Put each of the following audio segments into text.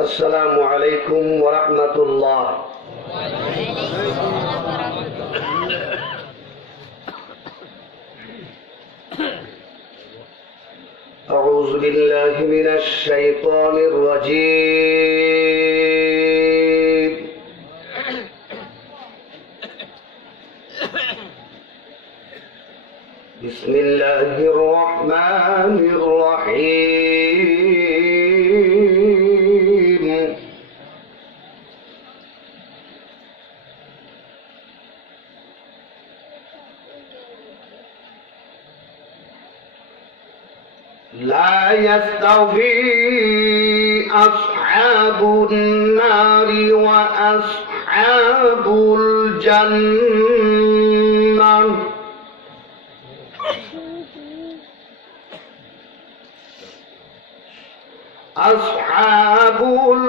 अस्सलामु अलैकुम वरहमतुल्लाह। अऊज़ु बिल्लाहि मिनश शैतानिर रजीम। बिस्मिल्लाहिर रहमानिर रहीम। ला यस्तवी अस्हाबुन नारी व अस्हाबुल जन्नह। अस्हाबुल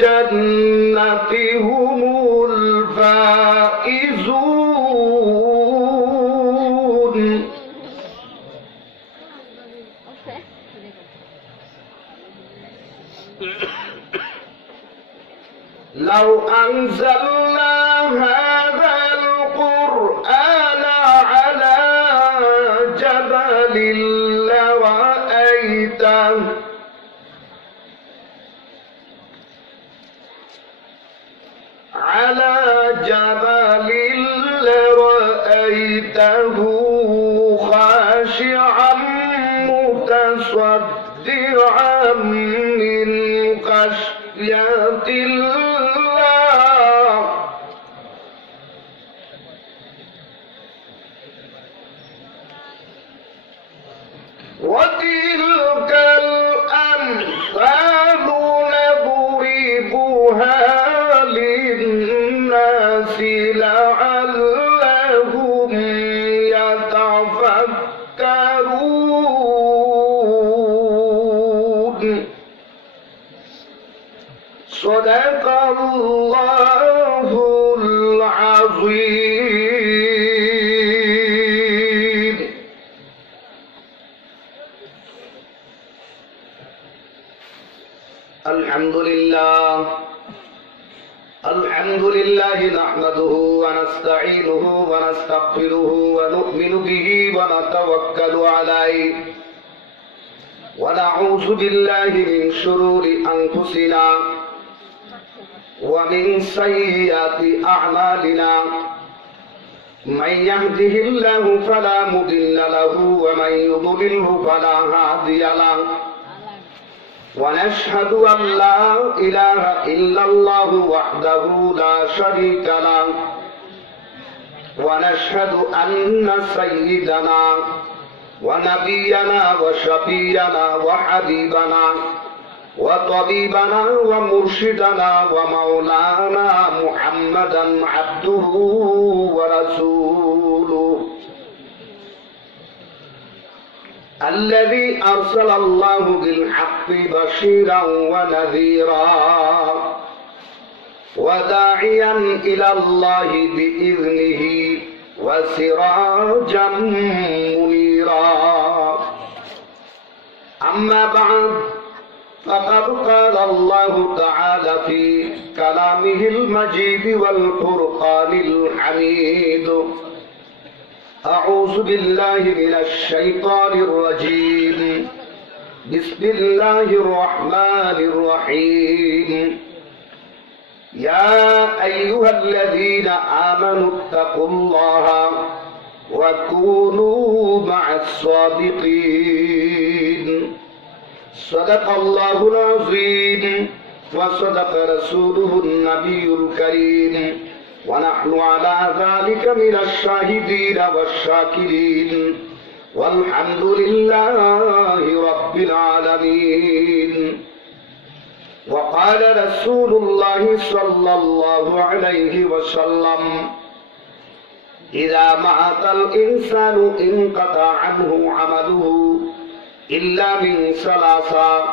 जन्नति हुमुल फाइज़ून। लौ अंज़लना हाज़ल क़ुरआन अला जबलिन लरअयतहु على جبل لرأيته خاشعا متصدعا من خشية الله وتلك الأمثال نضربها للناس لعلهم يتفكرون صدق الله العظيم الحمد لله نحمده ونستعينه ونستغفره ونؤمن به ونتوكل عليه ونعوذ بالله من شرور أنفسنا ومن سيئات أعمالنا من يهده الله فلا مضل له ومن يضلله فلا هادي له ونشهد أن لا إله إلا الله وحده لا شريك له ونشهد أن سيدنا ونبينا وشفيعنا وحبيبنا وطبيبنا ومرشدنا ومولانا محمدا عبده ورسوله الذي أرسل الله بالحق بشيرا ونذيرا وداعيا إلى الله بإذنه وسراجا منيرا أما بعد فقد قال الله تعالى في كلامه المجيد والفرقان الحميد أعوذ بالله من الشيطان الرجيم بسم الله الرحمن الرحيم يا أيها الذين آمنوا اتقوا الله وكونوا مع الصادقين صدق الله العظيم وصدق رسوله النبي الكريم ونحن على ذلك من الشاهدين والشاكرين والحمد لله رب العالمين وقال رسول الله صلى الله عليه وسلم إذا مات الإنسان انقطع عنه عمله إلا من ثلاثة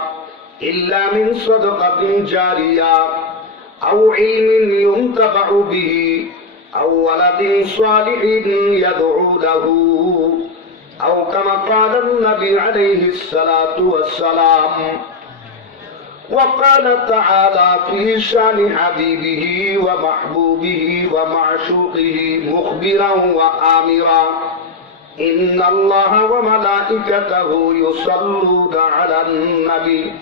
إلا من صدقة جارية أو علم ينتفع به أو ولد صالح يدعو له أو كما قال النبي عليه الصلاة والسلام وقال تعالى في شان حبيبه ومحبوبه ومعشوقه مخبرا وآمرا إن الله وملائكته يصلون على النبي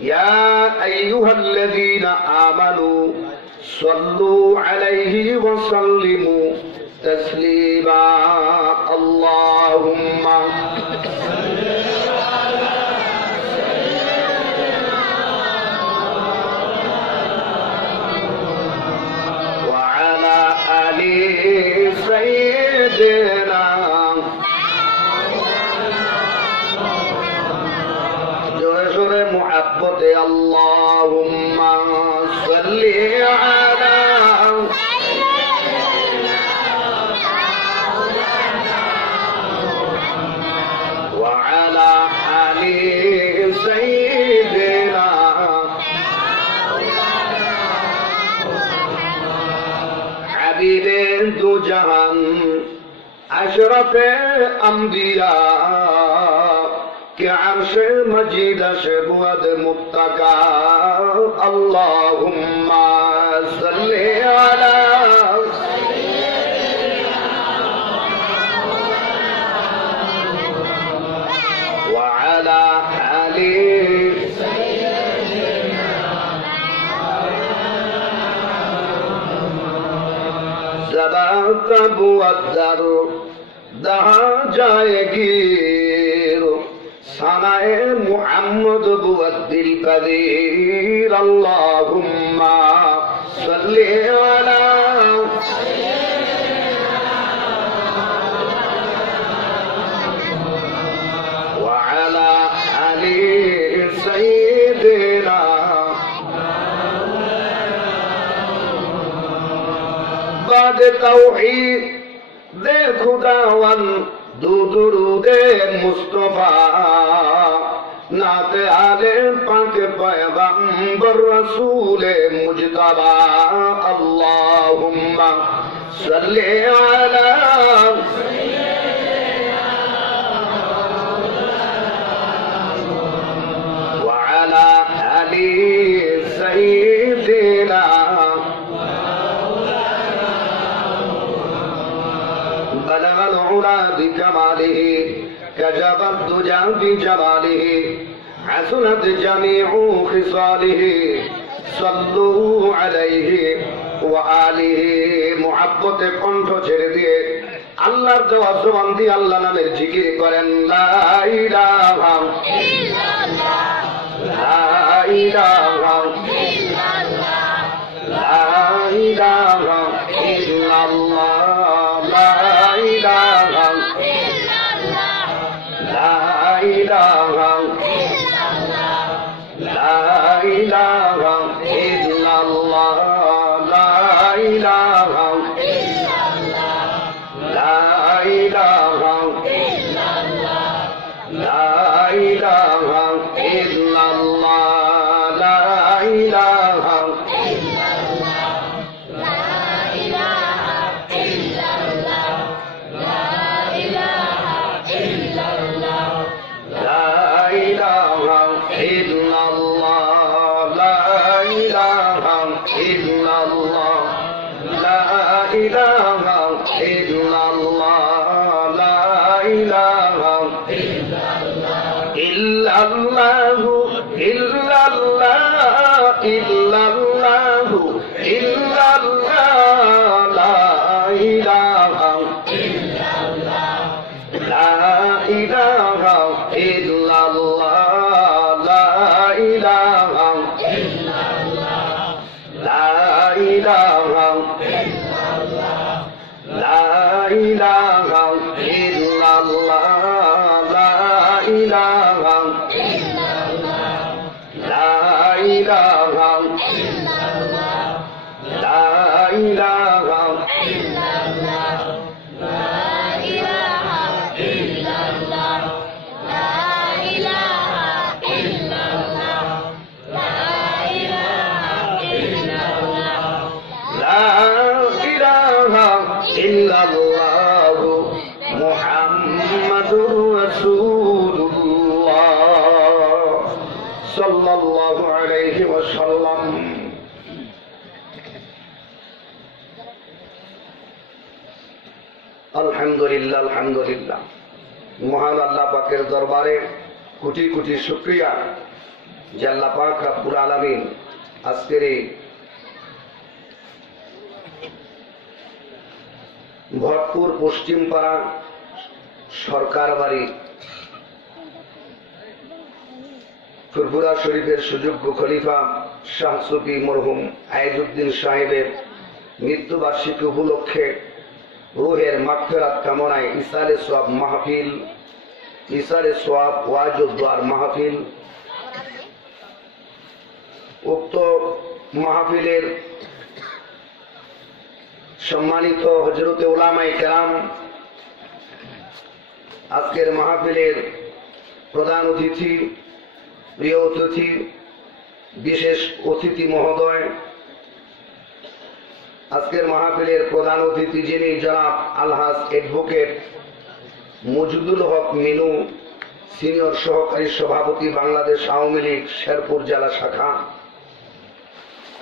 يا أيها الذين آمنوا صلوا عليه وسلموا تسليما اللهم وعلى آل سيدنا جوهر محبت اللهم صل على وعلى آل سيدنا حبيب دو جهان أشرف أنبياء کہ عرش مجید شبود متقا اللہم صلی علی وعلى آل زبات بودر دہا جائے گی سنائے محمد بودل قدیر اللہم صلی علی وعلى آل سیدنا بعد توحید دے خداون درود مصطفیٰ نعت آل پاک پیغمبر رسول مجتبی اللہم صلی علی وعلى آل سيدنا بلغ العلا بكماله كشف الدجى بجماله حسنت جميع خصاله صلوا عليه وآله محبت কণ্ঠ ছেড়ে দিয়ে আল্লাহর দেওয়া জবান দিয়ে আল্লাহ নামের জিকির করেন লা ইলাহা ইল্লাল্লাহ লা ইলাহা ইল্লাল্লাহ লা ইলাহা ইল্লাল্লাহ লা ইলাহা ইল্লাল্লাহ লা ইলাহা ইল্লাল্লাহ লা ইলাহা ইল্লাল্লাহ লা ইলাহা ইল্লাল্লাহ লা ইলাহা ইল্লাল্লাহ লা ইলাহা ইল্লাল্লাহ লা ইলাহা sallallahu alaihi ওয়াসাল্লাম। আলহামদুলিল্লাহ, আলহামদুলিল্লাহ। মহান আল্লাহ পাকের দরবারে কোটি কোটি শুকরিয়া যে আল্লাহ পাক রব্বুল আলামিন আজকের এই ভরপুর পশ্চিমপাড়া সরকার বাড়ি ফুরফুরা শরীফের সুযোগ্য খলিফা শাহ সুফি মরহুম আইজউদ্দিন সাহেবের মৃত্যুবার্ষিকী উপলক্ষে রুহের মাগফিরাত কামনায় ইসারে সোয়াব মাহফিল, ইসারে সোয়াব ওয়াজুদ্দার মাহফিল। উক্ত মাহফিলের সম্মানিত হযরতে উলামায়ে কেরাম, আজকের মাহফিলের প্রধান অতিথি, প্রিয় অতিথি, বিশেষ অতিথি মহোদয়, আজকের মাহফিলের প্রধান অতিথি যিনি জনাব আলহাজ অ্যাডভোকেট মজিদুল হক মিনু, সিনিয়র সহকারী সভাপতি বাংলাদেশ আওয়ামী লীগ শেরপুর জেলা শাখা,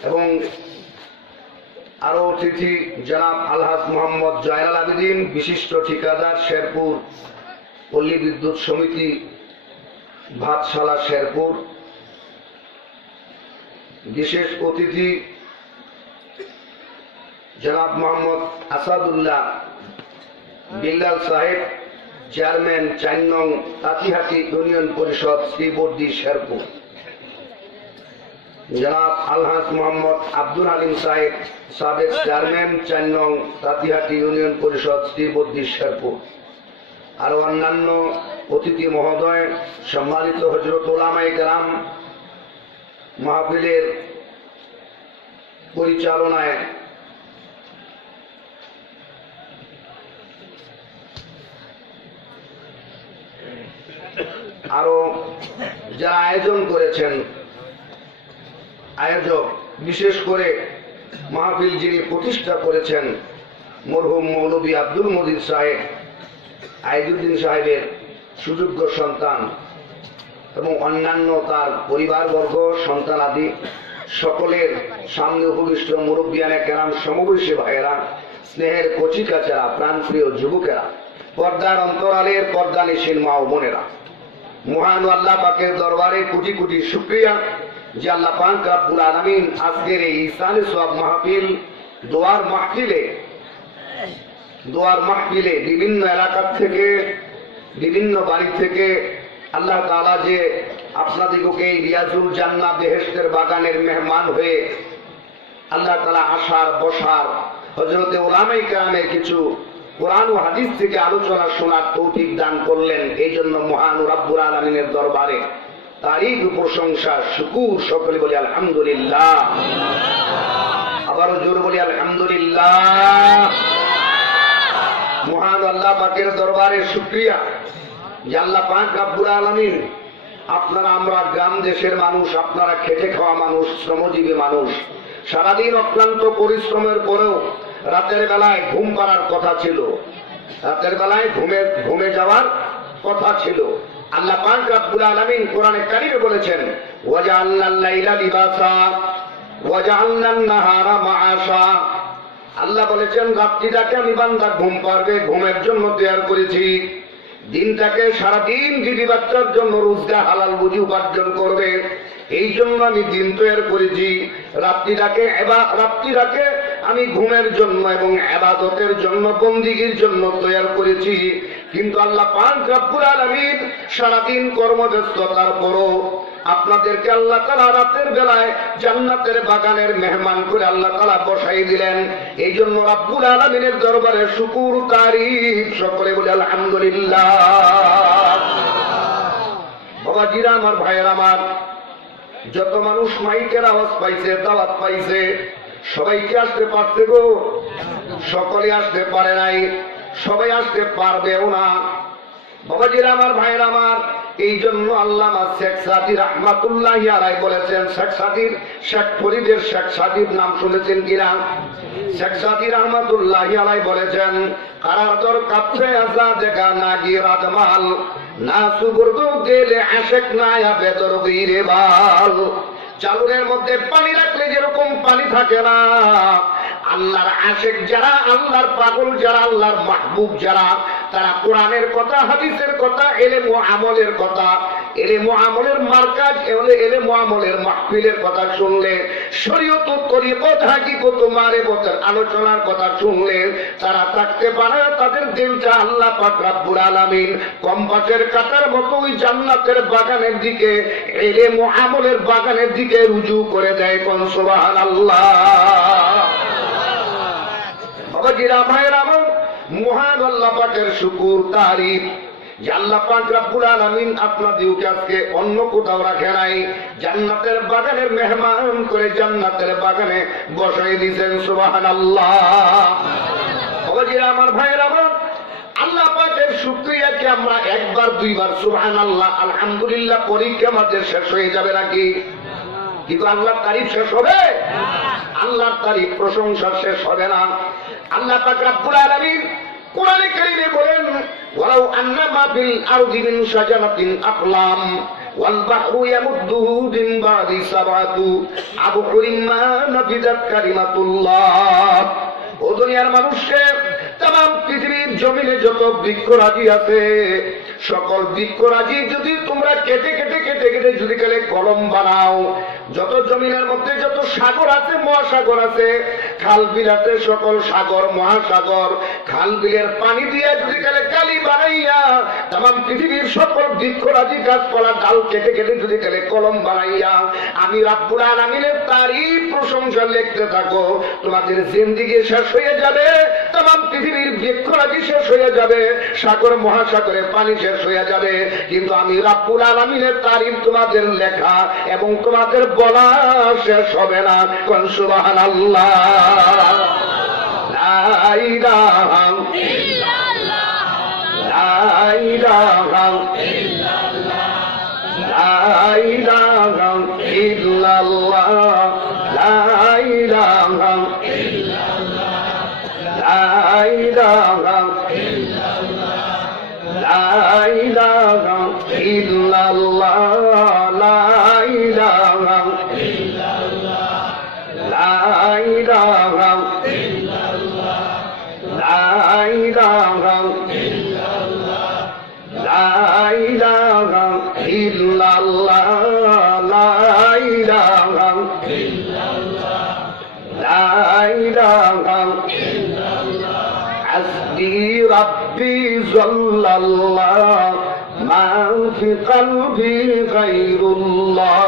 এবং আরো অতিথি জনাব আলহাজ মোহাম্মদ জয়নাল আবেদিন, বিশিষ্ট ঠিকাদার শেরপুর পল্লী বিদ্যুৎ সমিতি ভাতশালা শেরপুর। বিশেষ অতিথি জনাব মোহাম্মদ আসাদুল্লাহ বিল্লাল সাহেব, চেয়ারম্যান ৪ নং তাঁতিহাটি ইউনিয়ন পরিষদ শ্রীবর্দী শেরপুর। জনাব আলহাজ মোহাম্মদ আব্দুল হালিম সাহেব, সাবেক চেয়ারম্যান ৪ নং তাঁতিহাটি ইউনিয়ন পরিষদ শ্রীবর্দী শেরপুর। আর অন্যান্য অতিথি মহোদয়, সম্মানিত হযরত উলামায়ে কেরাম, মাহফিলের পরিচালনায় আরো যারা আয়োজন করেছেন, আয়োজক, বিশেষ করে মাহফিল যিনি প্রতিষ্ঠা করেছেন মরহুম মৌলভী আব্দুল মজিদ সাহেব, আইজউদ্দিন সাহেবের সুযোগ্য সন্তান, এবং অন্যান্য তার পরিবারবর্গ, সন্তানাদি, সকলের সামনে উপবিষ্ট মুরব্বিয়ানে কেরাম, সমবয়সী ভাইয়েরা, স্নেহের কচিকাচারা, প্রাণপ্রিয় যুবকেরা, পর্দার অন্তরালের পর্দানিশীল মা ও বোনেরা, মহান আল্লাহ পাকের দরবারে কোটি কোটি শুকরিয়া যে আল্লাহ পাক রব্বুল আলামিন আজকের এই ইসালে সোয়াব মাহফিল, দোয়ার মাহফিলে বিভিন্ন এলাকা থেকে, বিভিন্ন বাড়ি থেকে আল্লাহ তাআলা যে আপনাদিগকে এই রিয়াজুল জান্নাহ বেহেশতের বাগানের মেহমান হয়ে আল্লাহ তাআলা আসার বসার, হযরতে উলামায়ে কেরামের কিছু কোরআন ও হাদিস থেকে আলোচনা শোনার তৌফিক দান করলেন। এই জন্য মহান রব্বুল আলামিনের দরবারে তারিফ, প্রশংসা, শুকুর, সকলে বলি আলহামদুলিল্লাহ। আবারও জোরে বলি আলহামদুলিল্লাহ। মহান আল্লাহ পাকের দরবারে শুকরিয়া যে আল্লাহ পাক রব্বুল আলামিন, আপনারা, আমরা গ্রাম দেশের মানুষ, আপনারা খেটে খাওয়া মানুষ, শ্রমজীবী মানুষ, সারাদিন অক্লান্ত পরিশ্রমের পরেও রাতের বেলায় ঘুম পাড়ার কথা ছিল, রাতের বেলায় ঘুমে যাওয়ার কথা ছিল। আল্লাহ পাক রব্বুল আলামিন কোরআনে কারীমে বলেছেন, ওয়াজআলনাল লাইলা লিবাসা ওয়াজআলনান নাহারা মাআশা। আল্লাহ বলেছেন, রাত্রিটাকে আমি বান্দা ঘুম পাড়বে, ঘুমের জন্য তৈরি করেছি। দিনটাকে সারাদিন বিবি বাচ্চার জন্য রোজগার হালাল বুঝি উপার্জন করবে, এই জন্য আমি দিন তৈরি করেছি। রাত্রিটাকে আমি ঘুমের জন্য এবং ইবাদতের জন্য, বন্দিগির জন্য তৈরি করেছি। কিন্তু আল্লাহ পাক রব্বুল আলামিন সারাদিন কর্মব্যস্ততার পরও আপনাদেরকে আল্লাহ তাআলা রাতের বেলায় জান্নাতের বাগানের মেহমান করে আল্লাহ তাআলা বসাই দিলেন। এই জন্য রব্বুল আলামিনের দরবারে শুকর, তারিফ, সকলে বলে আলহামদুলিল্লাহ। বাবাজিরা আমার, ভাইয়েরা আমার, যত মানুষ মাইকের আওয়াজ পাইছে, দাওয়াত পাইছে, সবাইকে আসতে পারছে গো? সকলে আসতে পারে নাই, সবাই আসতে পারবেও না। বাবাজিরা আমার, ভাইয়েরা আমার, এই জন্য আল্লামা শেখ সাদী রাহমাতুল্লাহি আলাইহি বলেছেন, শেখ ফরিদের শেখ সাদীর নাম শুনেছেন কিনা? শেখ সাদী রাহমাতুল্লাহি আলাইহি বলেছেন, কারার দর কাছে আজাদে গানা গিরাত মাল না সুবুরদু দিলে আশিক না বেদর গিরে বাল। চালুনের মধ্যে পানি রাখলে যেরকম পানি থাকে না, আল্লাহর আশেক যারা, আল্লাহর পাগল যারা, আল্লাহর মাহবুব যারা, তারা কোরআনের কথা, হাদিসের কথা, এলেম ও আমলের কথা, এলেম ও আমলের মার্কাজ, এলেম ও আমলের মাহফিলের কথা শুনলে, শরীয়ত ও তরিকত, হাকিকত ও মারিফতের আলোচনার কথা শুনলে তারা থাকতে পারে। তাদের দিলটা আল্লাহ পাক রব্বুল আলামিন কম্পাসের কাঁটার মতো ওই জান্নাতের বাগানের দিকে, এলেম ও আমলের বাগানের দিকে রুজু করে দেয়। কোন সুবহানাল্লাহ। বাবাজিরা, ভাইয়ের আমার, মহান আল্লাহ পাকের শুকর তারিফ যে আল্লাহ পাক রব্বুল আলামিন আপনাদেরকে আজকে অন্য কোথাও রাখে নাই, জান্নাতের বাগানের মেহমান করে জান্নাতের বাগানে বসাই দিয়েছেন। সুবহানাল্লাহ। বাবাজিরা, আমার ভাইয়ের আমার, আল্লাহ পাকের শুকরিয়াকে আমরা একবার দুইবার সুবহানাল্লাহ আলহামদুলিল্লাহ পরীক্ষা আমাদের শেষ হয়ে যাবে নাকি? কিন্তু আল্লাহর তারিফ শেষ হবে? আল্লাহর তারিফ প্রশংসা শেষ হবে না। আল্লাহ পাক রব্বুল আলামিন কোরআনে কারীমে বলেন, ওয়ালাউ আন্নামা ফিল আরদি মিন শাজারাতিন আকলাম ওয়াল বাহরু ইয়ামুদ্দুহু মিন বাদি সাবআতু আবহুরিন মা নাফিদাত কালিমাতুল্লাহ। ও দুনিয়ার মানুষের, তাম পৃথিবীর জমিনে যত বৃক্ষরাজি আছে, সকল বৃক্ষরাজি যদি তোমরা কেটে কেটে কেটে কেটে যদি কালে কলম বানাও, যত জমিনের মধ্যে যত সাগর আছে, মহাসাগর আছে, খাল বিল আছে, সকল সাগর মহাসাগর খাল বিলের পানি দিয়ে যদি কালে কালি বানাইয়া তাম পৃথিবীর সকল বৃক্ষরাজি গাছপালা ডাল কেটে কেটে যদি কালে কলম বানাইয়া আমি রব্বুল আলামিনের তারিফ প্রশংসা লিখতে থাকো, তোমাদের জিন্দেগি শেষ হয়ে যাবে, তাম পৃথিবীর বৃক্ষরাজি শেষ হয়ে যাবে, সাগর মহাসাগরের পানি শেষ হয়ে যাবে, কিন্তু আমি রব্বুল আলামিনের তারিফ তোমাদের লেখা এবং তোমাদের বলা শেষ হবে না। কোন সুবহানাল্লাহ। লা ইলাহা ইল্লাল্লাহ, লা ইলাহা ইল্লাল্লাহ, লা ইলাহা ইল্লাল্লাহ, লা ইলাহা ইল্লাল্লাহ, লা ইলাহা ইল্লাল্লাহ, লা ইলাহা ইল্লাল্লাহ, লা ইলাহা ইল্লাল্লাহ, লা ইলাহা ইল্লাল্লাহ, লা ইলাহা ইল্লাল্লাহ, লা ইলাহা ইল্লাল্লাহ, লা ইলাহা ইল্লাল্লাহ, লা ইলাহা ইল্লাল্লাহ। হাসবি রাব্বি জাল্লাল্লাহ মা ফি কলবি গায়রুল্লাহ,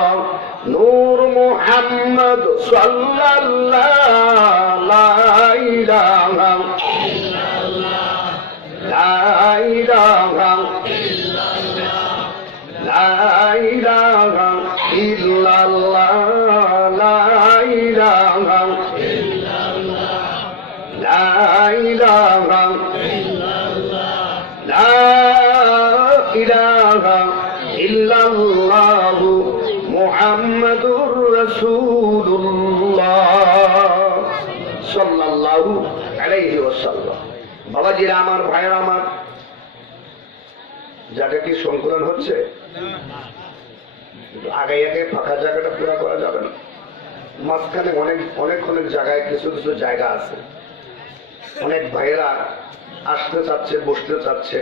নূর মুহাম্মদ সাল্লাল্লাহ, লা ইলাহা ইল্লাল্লাহ, লা ইলাহা ইল্লাল্লাহ, লা ইলাহা ইল্লাল্লাহ, লা ইলাহা ইল্লাল্লাহ, লা ইলাহা ইল্লাল্লাহ, লা ইলাহা ইল্লাল্লাহ মুহাম্মাদুর রাসূলুল্লাহ সাল্লাল্লাহু আলাইহি ওয়াসাল্লাম। বাবাজিরা, আমার ভাইয়েরা আমার, জায়গা কি সংকুলন হচ্ছে? আগে আগে ফাঁকা জায়গাটা পুরো করা যাবে না। মাঝখানে অনেক অনেক অনেক জায়গায় কিছু কিছু জায়গা আছে, অনেক ভাইয়েরা আসতে চাচ্ছে, বসতে চাচ্ছে,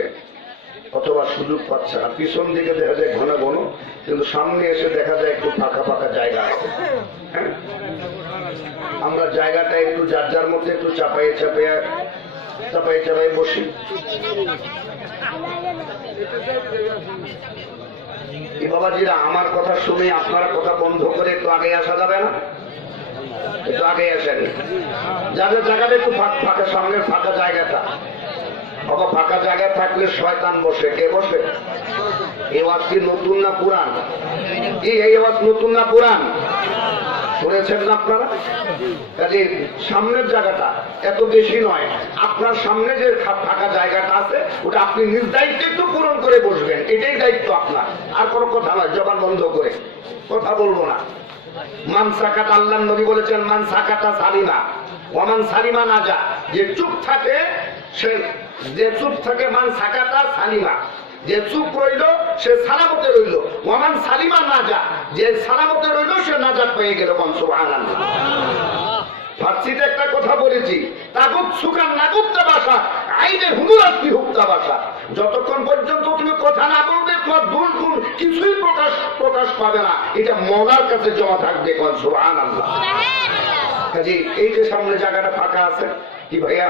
অথবা সুযোগ পাচ্ছে না। পিছন দিকে দেখা যায় ঘন ঘন, কিন্তু সামনে এসে দেখা যায় একটু ফাঁকা ফাঁকা জায়গা আছে। হ্যাঁ, আমরা জায়গাটা একটু যার যার মধ্যে একটু চাপাই চাপাই বসি। বাবাজিরা, আমার কথা শুনে আপনারা কথা বন্ধ করে একটু আগে আসা যাবে না? একটু আগে আসেন, যাদের জায়গাটা একটু ফাঁকা, সামনে ফাঁকা জায়গাটা। বাবা, ফাঁকা জায়গায় থাকলে শয়তান বসে। কে বসে? এই ওয়াজ কি নতুন না পুরান? কি এই ওয়াজ নতুন না পুরান? শুনেছেন না আপনারা? কাজে সামনের জায়গাটা এত বেশি নয়, আপনার সামনে যে ফাঁকা জায়গাটা আছে ওটা আপনি নিজ দায়িত্বে একটু পূরণ করে বসবেন, এটাই দায়িত্ব আপনার। আর কোনো কথা নয়, জবান বন্ধ করে কথা বলবো না। মান সাকাত, আল্লাহর নবী বলেছেন, মান সাকাতা সালিমা ওয়ামান সালিমা নাজা। যে চুপ থাকে সে, যে চুপ থাকে, মান সাকাতা সালিমা, যে চুপ রইল সে সালামতে রইল। ওয়ামান সালিমা নাজা, যে সালামতে রইল সে নাজাত পেয়ে গেল। সুবহানাল্লাহ। ফার্সিতে একটা কথা বলেছি, তাগুত সুকান নাগুপ্তা ভাষা আইনে হুনুরাত্মি হুক্তা ভাষা। যতক্ষণ পর্যন্ত তুমি কথা না বলবে তোমার দুল গুণ কিছুই প্রকাশ পাবে না, এটা মনার কাছে জমা থাকবে। সুবহানাল্লাহ। কাজে এই যে সামনে জায়গাটা ফাঁকা আছে, কি ভাইয়া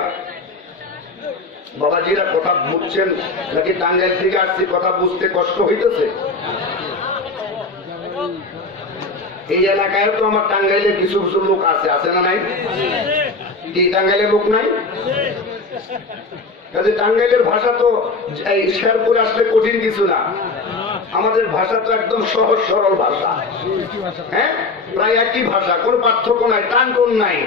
বাবাজিরা কথা বুঝছেন নাকি? টাঙ্গাইল থেকে আসছি, কথা বুঝতে কষ্ট হইতেছে? এই এলাকায় তো আমার টাঙ্গাইলে কিছু কিছু লোক আছে না নাই? কি টাঙ্গাইলে লোক নাই? কাজে টাঙ্গাইলের ভাষা তো এই শেরপুর আসলে কঠিন কিছু না। আমাদের ভাষা তো একদম সহজ সরল ভাষা। হ্যাঁ, প্রায় একই ভাষা, কোন পার্থক্য নাই, টান টোন নাই,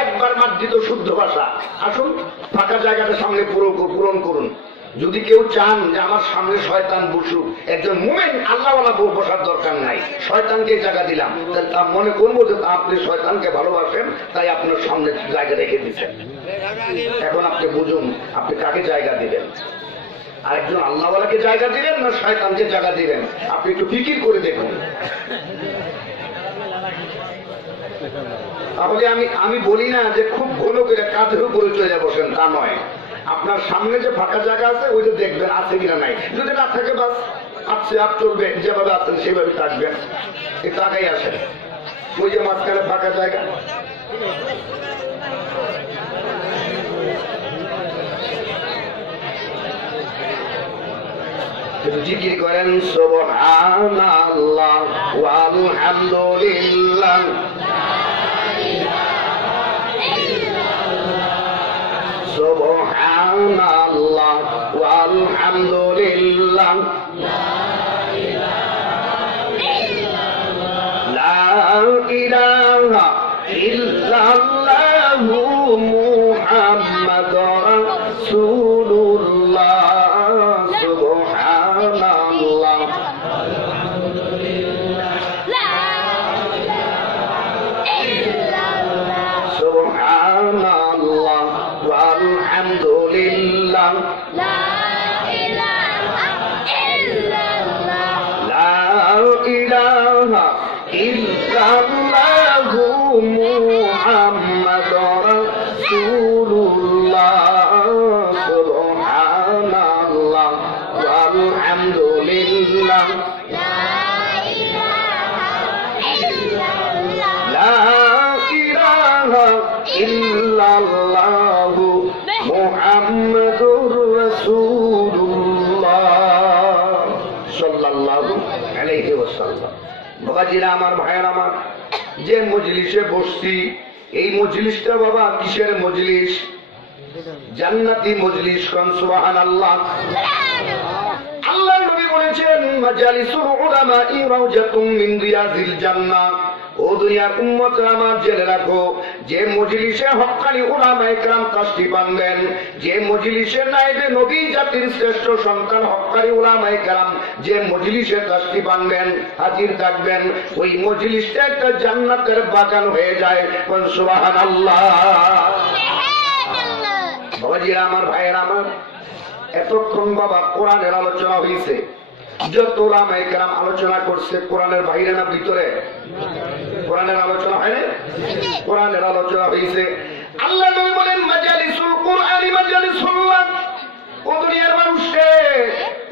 একবার মার্জিত শুদ্ধ ভাষা। আসুন ফাঁকা জায়গাটা সামনে পূরণ করুন। যদি কেউ চান যে আমার সামনে শয়তান বসুক, একজন মুমিন আল্লাহওয়ালা বসার দরকার নাই, শয়তানকে জায়গা দিলাম, তা মনে করবো যে আপনি শয়তানকে ভালোবাসেন তাই আপনার সামনে জায়গা রেখে দিচ্ছেন। এখন আপনি বুঝুন আপনি কাকে জায়গা দিবেন, আর একজন আল্লাহওয়ালাকে জায়গা দিবেন না শয়তানকে জায়গা দিবেন? আপনি একটু ফিকির করে দেখুন। তাহলে আমি বলি না যে খুব ঘন করে কাঁধের উপরে চলে বসেন, তা নয়। আপনার সামনে যে ফাঁকা জায়গা আছে ওই যে দেখবেন আছে কিনা নাই, যদি না থাকে বাস আপনি আপ চলবে, যেভাবে আছেন সেভাবে থাকবেন, এই টাকাই আসেন। ওই যে মাঝখানে ফাঁকা জায়গা, জিকির করেন সুবহানাল্লাহ ওয়ালহামদুলিল্লাহ সুবহানাল্লাহ ওয়ালহামদুলিল্লাহ লা ইলাহা ইল্লাল্লাহু মুহাম্মাদুর রাসূলুল্লাহ সুবহানাল্লাহ সুবহানাল্লাহ ওয়ালহামদুলিল্লাহ লা ইলাহা ইল্লাল্লাহু মুহাম্মাদুর রাসূলুল্লাহ সুবহানাল্লাহ ওয়ালহামদুলিল্লাহ লা ইলাহা ইল্লাল্লাহু মুহাম্মাদুর রাসূলুল্লাহ সাল্লাল্লাহু আলাইহি ওয়াসাল্লাম। বাবাজিরা আমার, ভাইয়ের আমার, যে মজলিসে বসছি এই মজলিসটা বাবা কিসের মজলিস? জান্নাতি মজলিস। কোন সুবহানাল্লাহ। আল্লাহর নবী বলেছেন মাজালিসুল উলামা'i রাওজাতুম মিন রিয়াজিল জান্নাহ। ও দুনিয়ার উম্মতরা আমার জেনে রাখো, যে মজলিসে হক্কানি উলামায়ে কেরাম তাশরিফ আনবেন, যে মজলিসে নায়েবে নবী জাতির শ্রেষ্ঠ সন্তান হক্কানি উলামায়ে কেরাম যে মজলিসে তাশরিফ আনবেন, হাজির থাকবেন, ওই মজলিসটা একটা জান্নাতের বাগান হয়ে যায়। কোন সুবহানাল্লাহ। বাবাজিরা আমার, ভাইয়েরা আমার, এতক্ষণ বাবা কোরআনের আলোচনা হয়েছে। যত উলামায়ে কেরাম আলোচনা করছে কোরআনের বাইরে না ভিতরে? কোরআনের আলোচনা হয় না? কোরআনের আলোচনা হয়েছে। আল্লাহ নবী বলেন মাজালিসুল কুরআনি মাজালিসুল্লাহ। ও দুনিয়ার মানুষকে,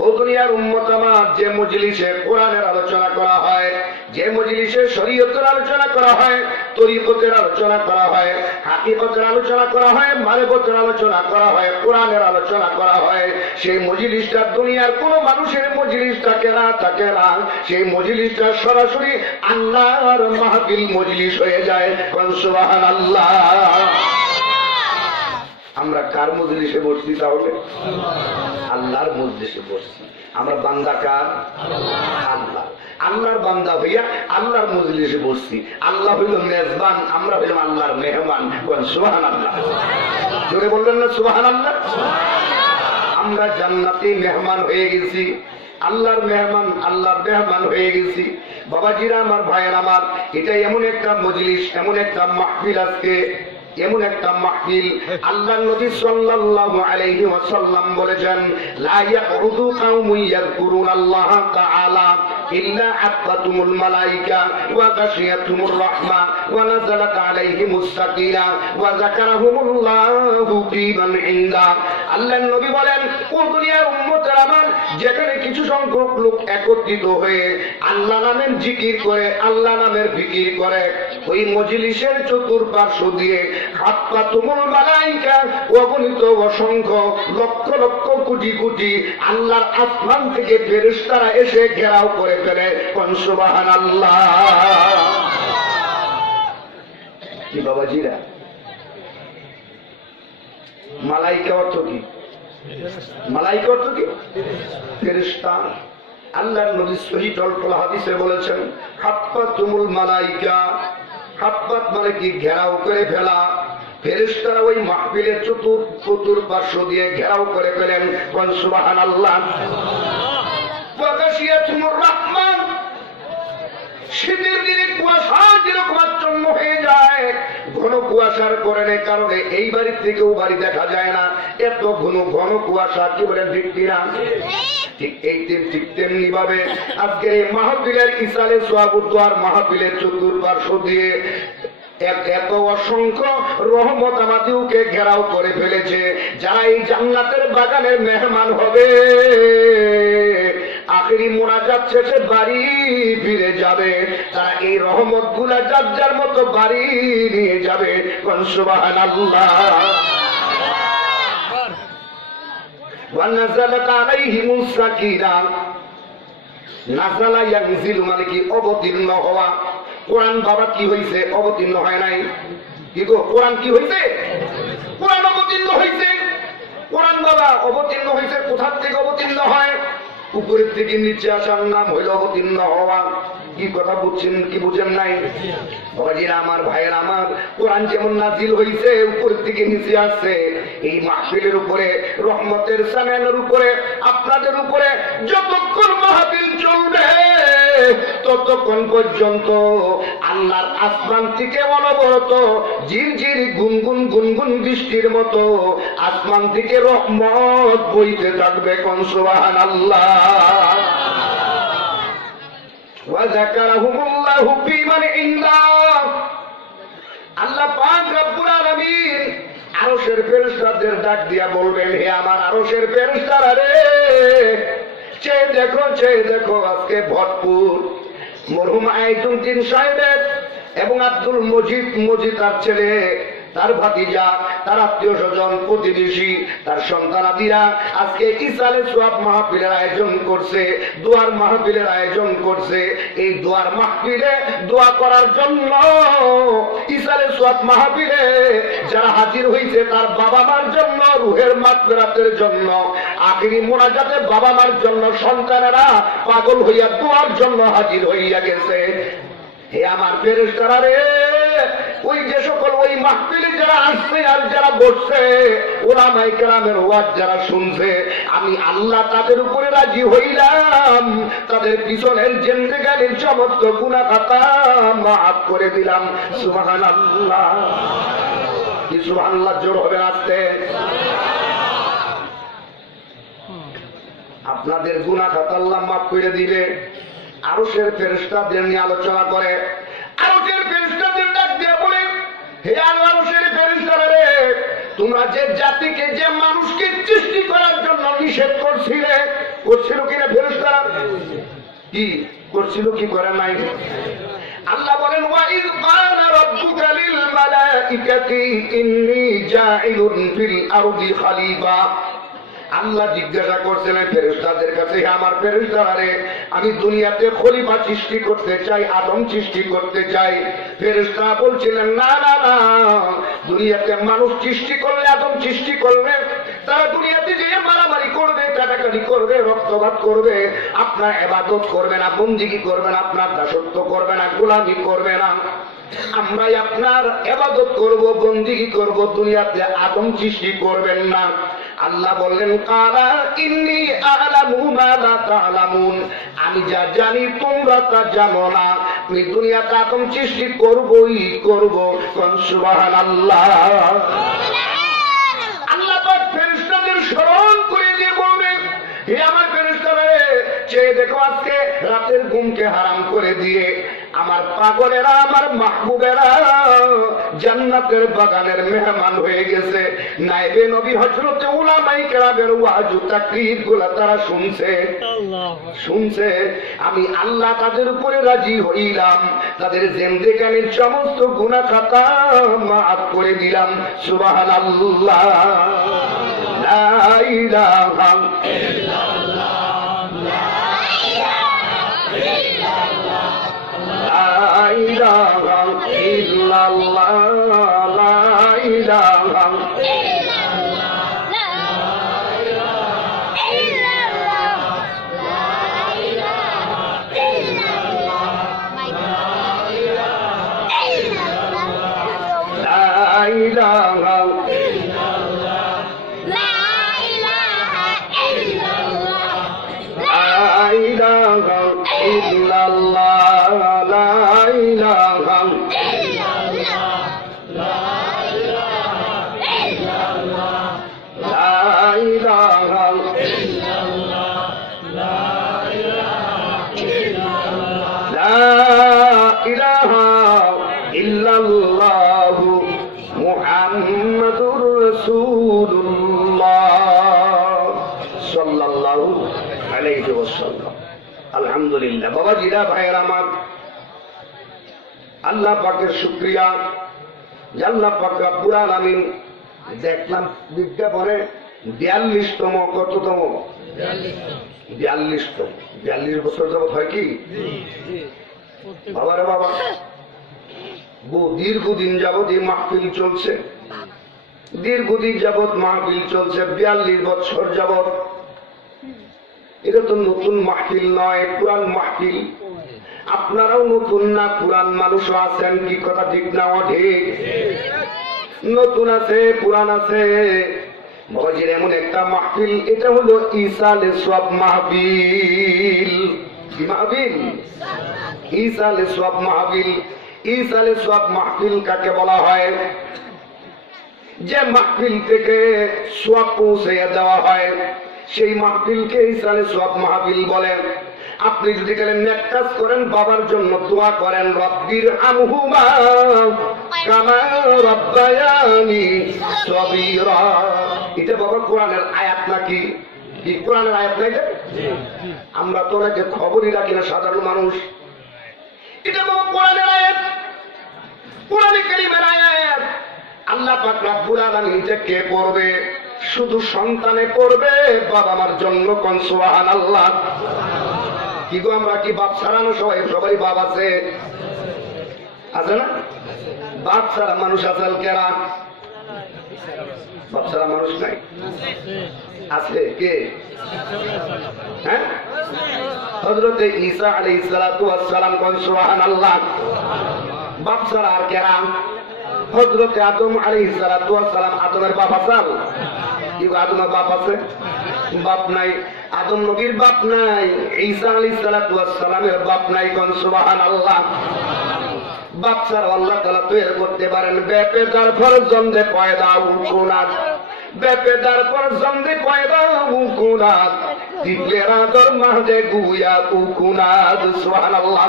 ও দুনিয়ার উম্মত আমার, যে মজলিসে কোরআনের আলোচনা করা হয়, যে মজলিসে শরীয়তের আলোচনা করা হয়, তরিকতের আলোচনা করা হয়, হাকিকতের আলোচনা করা হয়, মারিফতের আলোচনা করা হয়, কোরআনের আলোচনা করা হয়, সেই মজলিসটা দুনিয়ার কোন মানুষের মজলিস থাকে না, সেই মজলিসটা সরাসরি আল্লাহর মাহফিল মজলিস হয়ে যায়। সুবহানাল্লাহ। আমরা কার মজলিসে বসছি? তাহলে আল্লাহর মজলিসে বসছি। আমরা বান্দা কার? আল্লাহ। আল্লাহর বান্দা হইয়া আল্লাহর মজলিসে বসছি। আল্লাহ হইল মেজবান, আমরা হইলাম আল্লাহর মেহমান। সুবহানাল্লাহ। জোরে বললেন না সুবহানাল্লাহ? আমরা জান্নাতি মেহমান হয়ে গেছি, আল্লাহর মেহমান, আল্লাহর মেহমান হয়ে গেছি। বাবাজিরা আমার, ভাইয়ের আমার, এটা এমন একটা মজলিস, এমন একটা মাহফিল আজকে এমন একটা মাহফিল আল্লাহর নবী সাল্লাল্লাহু আলাইহি ওয়াসাল্লাম বলেছেন, লা ইয়াকুদু কাউমুন ইয়াযকুরুনাল্লাহ তাআলা ইল্লা আফাতুমুল মালায়েকা ওয়া গাশিয়াতুমুর রাহমা ওয়া নাযালাত আলাইহিমুস সাকিনা ওয়া যাকারাহুমুল্লাহু ফী মান ইনদা। আল্লাহর নবী বলেন, ও দুনিয়ার উম্মতের আমার, যেখানে কিছু সংখ্যক লোক একত্রিত হয়ে আল্লাহ নামের জিকির করে, আল্লাহ নামের ফিকির করে, ওই মজলিসের চতুর্পার্শ্ব দিয়ে আফাতুমুল মালায়েকা অগণিত অসংখ্য লক্ষ লক্ষ কোটি কোটি আল্লাহর আসমান থেকে ফেরেশতারা এসে ঘেরাও করে ফেলে। সুবহানাল্লাহ। কি বাবাজিরা, মালায়েকা অর্থ কি? মালায়েকা অর্থ কি? ফেরেশতা। আল্লাহর নবী সহিহ টলটল হাদিসে বলেছেন, হাফাতুমুল মালায়েকা, হাফাত মানে কি? ঘেরাও করে ফেলা। ফেরেশতারা ওই মাহফিলের চতুর্পার্শ্ব দিয়ে ঘেরাও করে ফেলেন। সুবহানাল্লাহ। ওয়া গাশিয়াতুমুর রাহমা, শীতের দিনে কুয়াশা যেরকম আচ্ছন্ন হয়ে যায়, ঘন কুয়াশার কারণে এই বাড়ির থেকেও বাড়ি দেখা যায় না, এত ঘন কুয়াশা। কি বলেন, ঠিক কিনা? ঠিক তেমনি ভাবে আজকে এই মাহফিলের ইসালে সোয়াবুদ্দোয়ার মাহফিলের চতুর্পার্শ্ব দিয়ে এত অসংখ্য রহমত আমাদেরকে ঘেরাও করে ফেলেছে। যারা এই জান্নাতের বাগানের মেহমান হবে, আখেরি মোনাজাত শেষে বাড়ি ফিরে যাবে, তারা এই রহমত গুলা যার যার মতো বাড়ি নিয়ে যাবে। সুবহানাল্লাহ। ওয়া নাযালাত আলাইহিমুস সাকিনা, নাযালা ইয়ানজিলু মানে কি? অবতীর্ণ হওয়া। কোরআন বাবা কি হয়েছে? অবতীর্ণ হয় নাই। কি গো, কোরআন কি হয়েছে? কোরআন অবতীর্ণ হয়েছে। কোরআন বাবা অবতীর্ণ হয়েছে। কোথা থেকে অবতীর্ণ হয়? উপরের থেকে নিচে আসার নাম হইল অবতীর্ণ হওয়া। কি কথা বুঝছেন কি বুঝেন নাই? বাবাজিরা আমার, ভাইয়ের আমার, কোরআন যেমন নাজিল হয়েছে উপর থেকে নিচে আসছে, এই মাহফিলের উপরে, রহমতের সামেনের উপরে, আপনাদের উপরে যতক্ষণ মাহফিল চলবে ততক্ষণ পর্যন্ত আল্লাহর আসমান থেকে অনবরত ঝিরঝির গুনগুন গুনগুন বৃষ্টির মতো আসমান থেকে রহমত বইতে থাকবে। সুবহানাল্লাহ। ওয়া যাকারাহুমুল্লাহু ফী মান ইনদা। আল্লাহ পাক রব্বুল আলামিন আরশের ফেরেশতাদের ডাক দিয়া বলবেন, হে আমার আরশের ফেরেশতারা রে, চেয়ে দেখো আজকে ভরপুর মরহুম আইজুদ্দিন সাহেবের এবং আব্দুল মজিদ তার ছেলে, তার ভাতিজা, তার আত্মীয় স্বজন, প্রতিবেশী, তার সন্তানাদিরা আজকে ইসালে সোয়াব মাহফিলের আয়োজন করছে, দোয়ার মাহফিলের আয়োজন করছে। এই দোয়ার মাহফিলে দোয়া করার জন্য, ইসালে সোয়াব মাহফিলে যারা হাজির হয়েছে তার বাবা মার জন্য, রুহের মাগফিরাতের জন্য, আখিরি মোনাজাতে বাবা মার জন্য সন্তানেরা পাগল হইয়া দোয়ার জন্য হাজির হইয়া গেছে। হে আমার ফেরেশতারা রে, ওই যে সকল ওই মাহফিলে যারা আসছে আর যারা বসছে, উলামায়ে কেরামের ওয়াজ যারা শুনছে, আমি আল্লাহ তাদের উপরে রাজি হইলাম, তাদের পিছনের জিন্দেগানির সমস্ত গুনাহ খাতা মাফ করে দিলাম। সুবহানাল্লাহ। কি সুবহানাল্লাহ জোর হবে আসতে? আপনাদের গুনাহ খাতা আল্লাহ মাফ করে দিবে। আরশের ফেরেশতাদের নিয়ে আলোচনা করে, আরশের ফেরেশতাদের ডাক দিয়ে বলে, হে আরশের ফেরেশতারা রে, তোমরা যে জাতিকে, যে মানুষকে সৃষ্টি করার জন্য নিষেধ করছিলে, করছিল কিনা ফেরেশতারা? কি করছিল, কি করে নাই? আল্লাহ বলেন, ওয়া ইয ক্বালা রাব্বুকা লিল মালাইকাতি ইন্নী জাইলুন ফিল আরদি খলিফা। আল্লাহ জিজ্ঞাসা করছিলেন ফেরেশতাদের কাছে, হে আমার ফেরেশতারা রে, আমি দুনিয়াতে খলিফা সৃষ্টি করতে চাই, আদম সৃষ্টি করতে চাই। ফেরেশতারা বলছিলেন, না না না, দুনিয়াতে মানুষ সৃষ্টি করলে, আদম সৃষ্টি করলে তারা দুনিয়াতে যে মারামারি করবে, কাটাকাটি করবে, রক্তপাত করবে, আপনার ইবাদত করবে না, বন্দেগী করবে না, আপনার দাসত্ব করবে না, গোলামি করবে না। আমরাই আপনার ইবাদত করব, বন্দেগী করব, দুনিয়াতে আদম সৃষ্টি করবেন না। আল্লাহ বললেন, কালা ইন্নী আ'লামু মা লা তা'লামুন, আমি যা জানি তোমরা তা জানো না। আপনি দুনিয়াতে আদম সৃষ্টি করবই করব। কোন সুবহানাল্লাহ। আল্লাহ পাক ফেরেশতাদের স্মরণ করে দিয়ে বলবেন, হে আমার ফেরেশতারা, চেয়ে দেখো আজকে রাতের ঘুমকে হারাম করে দিয়ে আমার পাগলেরা, আমার মাহবুবেরা জান্নাতের বাগানের মেহমান হয়ে গেছে। নাইবে নবী হযরতে উলামায়ে কেরামের ওয়াজ ও তাকরীর গুলা তারা শুনছে। আমি আল্লাহ তাদের উপরে রাজি হইলাম, তাদের জিন্দেগানির সমস্ত গুনাহ খাতা মাফ করে দিলাম। সুবহানাল্লাহ। লা ইলাহা ইল্লাল্লাহ, লা ইলাহা ইল্লাল্লাহ, লা ইলাহা মুহাম্মাদুর রাসূলুল্লাহ সাল্লাল্লাহু আলাইহি ওয়াসাল্লাম। আলহামদুলিল্লাহ। বাবাজিরা, ভাইয়ের আমার, আল্লাহ পাকের শুকরিয়া। আল্লাহ পাক রব্বুল আলামিন দেখলাম বিজ্ঞাপনে 42তম কততম 42তম 42 বছর যাবত হয় কি বাবারে বাবা, দীর্ঘদিন যাবৎ এই মাহফিল চলছে, দীর্ঘদিন যাবৎ মাহফিল চলছে, 42 বছর যাবৎ। এটা তো নতুন মাহফিল নয়, পুরান মাহফিল। আপনারাও নতুন না, পুরান মানুষও আছেন, কি কথা ঠিক না ঠিক? নতুন আছে, পুরান আছে। বাবাজির এমন একটা মাহফিল, এটা হলো ইসালে সব মাহফিল। কি মাহফিল? ইসালে সব মাহফিল। ইসালে সব মাহফিল কাকে বলা হয়? যে মাহফিল থেকে সওয়াব পৌঁছে দেওয়া হয়, সেই মাহফিলকে ইসালে সব মাহফিল বলেন। আপনি যদি গেলেন নেক কাজ করেন, বাবার জন্য দোয়া করেন, রব্বির আমহুমা কামা রব্বায়ানি সগীরা। এটা বাবা কোরআনের আয়াত নাকি? কি কোরআনের আয়াত নাই? আমরা তো নাকি খবরই রাখি না সাধারণ মানুষ। এটা বাবা কোরআনের আয়াত, কোরআনে কারীমের আয়াত। আল্লাহ পাক রব্বুল আলামিন এটা কে পড়বে? শুধু সন্তানে পড়বে বাবা মার জন্য। কোন সুবহানাল্লাহ। কি গো, আমরা কি বাপ ছাড়ানো? সবাই বাপ আছে, আছে না? বাপ ছাড়া মানুষ আছে কেরা? বাপ ছাড়া মানুষ নাই, আছে কে? হ্যাঁ, হযরতে ঈসা আলাইহিস সালাতু ওয়াস সালাম। কোন সুবহানাল্লাহ। বাপ ছাড়া আর কেরা? হযরতে আদম আলাইহিস সালাতু ওয়াস সালাম। আদমের বাপ আছে? কি আদমের বাপ আছে? বাপ নাই। আদম নবীর বাপ নাই, ঈসা আলাইহিস সালাতু ওয়াস সালামের বাপ নাই। কোন সুবহানাল্লাহ। বাপ ছাড়া আল্লাহ তাআলা তৈরি করতে পারেন। বেপেদার ফরজন্দে পয়দা উকুনাত, বেপেদার ফরজন্দে পয়দা উকুনাত, দিলের আদর মাঝে গুয়া উকুনাত। সুবহানাল্লাহ।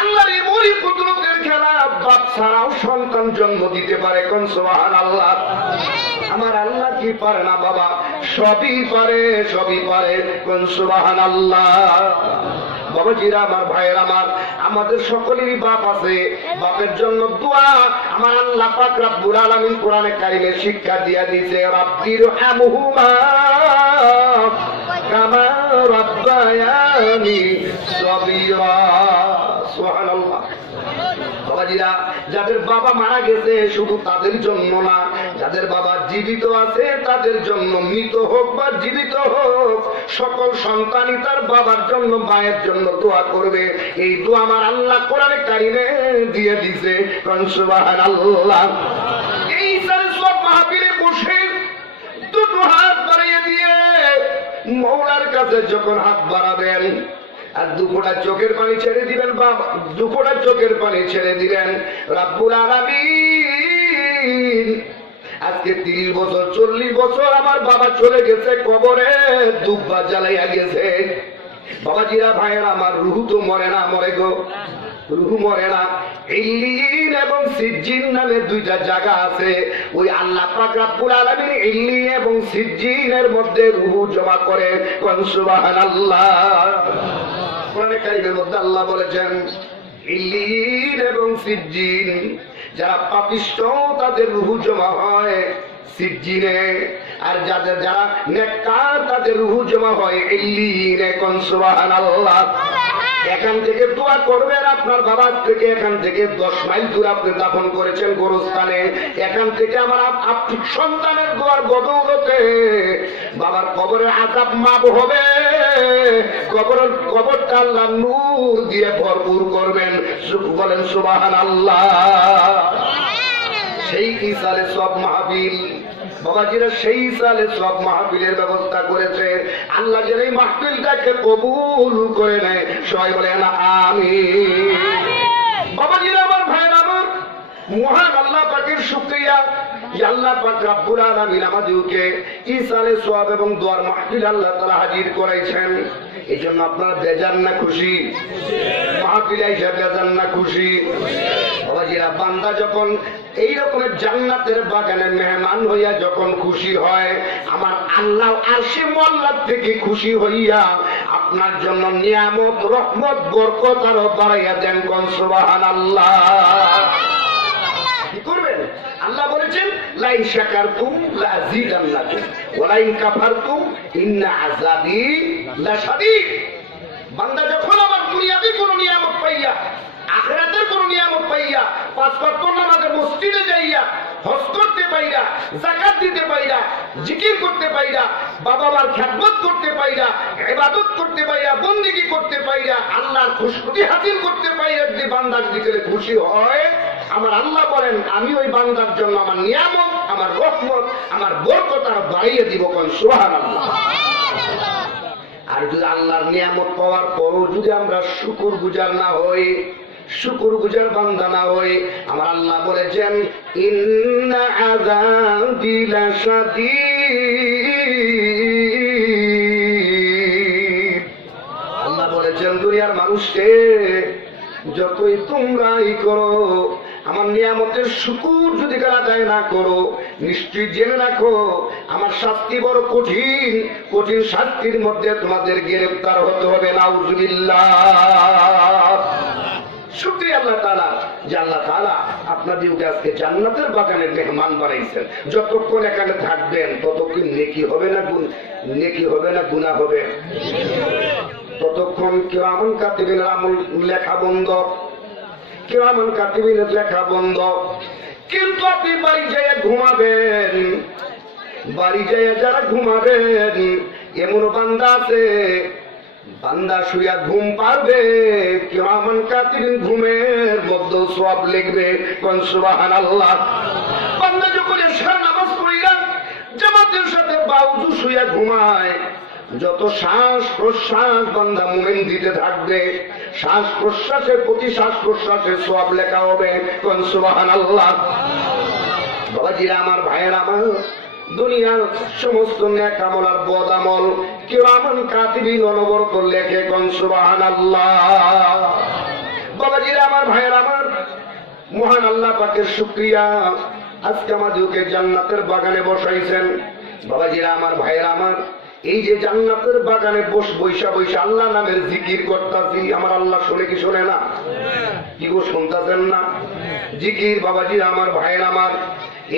আল্লাহর এই বড় কুদরতের খেলা। বাপ ছাড়াও সন্তান জন্ম দিতে পারে। কোন সুবহানাল্লাহ। আমার আল্লাহ কি পারে না বাবা? সবই পারে, সবই পারে। কোন সুবহানাল্লাহ। বাবাজিরা, আমার ভাইয়ের আমার, আমাদের সকলেরই বাপ আছে। বাপের জন্য দোয়া আমার আল্লাহ পাক রব্বুল আলামিন কোরআনে কারিমে শিক্ষা দিয়া দিয়েছে, রব্বির হামহুমা কামা রব্বায়ানি সগীরা। সুবহানাল্লাহ। বাবাজিরা, যাদের বাবা মারা গেছে শুধু তাদের জন্য না, যাদের বাবা জীবিত আছে তাদের জন্য, মৃত হোক বা জীবিত হোক, সকল সন্তানই তার বাবার জন্য, মায়ের জন্য দোয়া করবে। এই দোয়া আমার আল্লাহ কোরআনে কারিমে দিয়ে দিয়েছে। কোন সুবহানাল্লাহ। এই সব মাহফিলে বসে দুটো হাত বাড়িয়ে দিয়ে মওলার কাছে যখন হাত বাড়াবেন, আর দুফোঁটা চোখের পানি ছেড়ে দিবেন, বা দুফোঁটা চোখের পানি ছেড়ে দিবেন। রব্বুল আলামিন আজকে 30 বছর 40 বছর আমার বাবা চলে গেছে কবরে, দুব্বা জ্বালাইয়া গেছে। বাবাজিরা ভাইয়েরা আমার, রুহু তো মরে না, মরে গো, রুহু মরে না। ইল্লিয়িন এবং সিজ্জিন নামে দুইটা জায়গা আছে। ওই আল্লাহ পাক রব্বুল আলামিন ইল্লিয়িন এবং সিজ্জিনের মধ্যে রুহু জমা করে। কোন সুবহানাল্লাহ। কোরআনে কারীমের মধ্যে আল্লাহ বলেছেন ইল্লিয়িন এবং সিজ্জিন, যারা পাপিষ্ঠ তাদের রুহু জমা হয় সিজ্জিনে, আর যাদের যারা নেককার তাদের রুহু জমা হয় ইল্লিয়িনে। কোন সুবহানাল্লাহ। এখান থেকে দোয়া করবেন, আপনার বাবার থেকে এখান থেকে 10 মাইল দূর আপনি দাফন করেছেন গোরস্থানে, এখান থেকে আমার সন্তানের দোয়ার বদৌলতে বাবার কবরের আযাব মাফ হবে। কবরটা আল্লাহ নূর দিয়ে ভরপুর করবেন। বলেন সুবহানাল্লাহ। সেই সালে সব মাহফিল বাবাজিরা, সেই সালে সব মাহফিলের ব্যবস্থা করেছে। আল্লাহ যেন এই মাহফিলটাকে কবুল করে নেয়, সবাই বলে না আমিন। বাবাজিরা আমার, ভাইয়ের আমার, মহান আল্লাহ পাকের শুকরিয়া যে আল্লাহ পাক রব্বুল আলামিন আমাদেরকে ইসালে সওয়াব এবং দোয়ার মাহফিল আল্লাহ তাআলা হাজির করাইছেন। এই জন্য আপনারা বেজান না খুশি? মাহফিল আইসা বেজান না খুশি? বাবাজিরা, বান্দা যখন এই রকমের জান্নাতের বাগানে মেহমান হইয়া যখন খুশি হয়, আমার আল্লাহ আরশে মোল্লা থেকে খুশি হইয়া আপনার জন্য নিয়ামত রহমত বরকত আরো বাড়াইয়া দেন। কোন সুবহানাল্লাহ। কি করবেন? আল্লাহ বলেছেন লাইন শাকারতুম লাযিদান্নাকুম ওয়া লাইন কাফারতুম ইন্না আযাবি লাশাদীদ। বান্দা যখন আমার দুনিয়াতে কোনো নিয়ামত পাইয়া, আখিরাতের কোনো নিয়ামত পাইয়া, 5 ওয়াক্ত নামাজে মসজিদে যাইয়া, হজ করতে পাইরা, যাকাত দিতে পাইরা, জিকির করতে পাইরা, বাবা মার খেদমত করতে পাইরা, ইবাদত করতে পাইরা, বন্দেগী করতে পাইরা, আল্লাহর খুশনুদি হাসিল করতে পাইরা, যদি বান্দার দিকে খুশি হয়, আমার আল্লাহ বলেন আমি ওই বান্দার জন্য আমার নিয়ামত, আমার রহমত, আমার বরকত আর বাড়িয়ে দিব। কোন সুবহানাল্লাহ। আর যদি আল্লাহর নিয়ামত পাওয়ার পরও যদি আমরা শুকরগুজার না হই, শুকরগুজার বান্দা না হই, আমার আল্লাহ বলেছেন ইন্না আযাবি লাশাদীদ। আল্লাহ বলেছেন দুনিয়ার মানুষকে যতই তোমরাই করো, আমার নিয়ামতের শুকুর যদি আদায় না করো, নিশ্চয়ই জেনে রাখো আমার শাস্তি বড় কঠিন। কঠিন শাস্তির মধ্যে তোমাদের গ্রেফতার হতে হবে। নাউজুবিল্লাহ। শুকরিয়া আল্লাহ তাআলা যে আল্লাহ তাআলা আপনাদেরকে আজকে জান্নাতের বাগানের মেহমান বানাইছেন। যতক্ষণ এখানে থাকবেন ততক্ষণ নেকি হবে না নেকি হবে না গুনাহ হবে? ততক্ষণ কিরামান কাতিবিনের আমল লেখা বন্ধ, কিরামান কাতিবিনের লেখা বন্ধ। কিন্তু আপনি বাড়ি যেয়ে ঘুমাবেন, বাড়ি যেয়ে যারা ঘুমাবেন, এমন বান্দা আছে বান্দা শুয়া ঘুম পারবে, কিরামান কাতিবিন ঘুমের মধ্যে সওয়াব লিখবে। কোন সুবহানাল্লাহ। বান্দা যখন এশার নামাজ পড়িয়া জামাতের সাথে বাউজু শুয়া ঘুমায়, যত শ্বাস প্রশ্বাস বান্দা মুমিন দিতে থাকবে, শ্বাস প্রশ্বাসের প্রতি শ্বাস প্রশ্বাসের সওয়াব লেখা হবে। কোন সুবহানাল্লাহ। বাবাজিরা আমার, ভাইয়েরা আমার, দুনিয়ার সমস্ত নেক আমল আর বদ আমল কিরামান কাতিবিন অনবরত লেখে। কোন সুবহানাল্লাহ। বাবাজিরা আমার, ভাইয়েরা আমার, মহান আল্লাহ পাকের শুকরিয়া আজকে আমাদেরকে জান্নাতের বাগানে বসাইছেন। বাবাজিরা আমার, ভাইয়েরা আমার, এই যে জান্নাতের বাগানে বৈশা বৈশা আল্লাহ নামের জিকির করতাছি, আমার আল্লাহ শুনে কি শোনে না? কি গো, শুনতাছেন না জিকির? বাবাজিরা আমার, ভাইয়েরা আমার,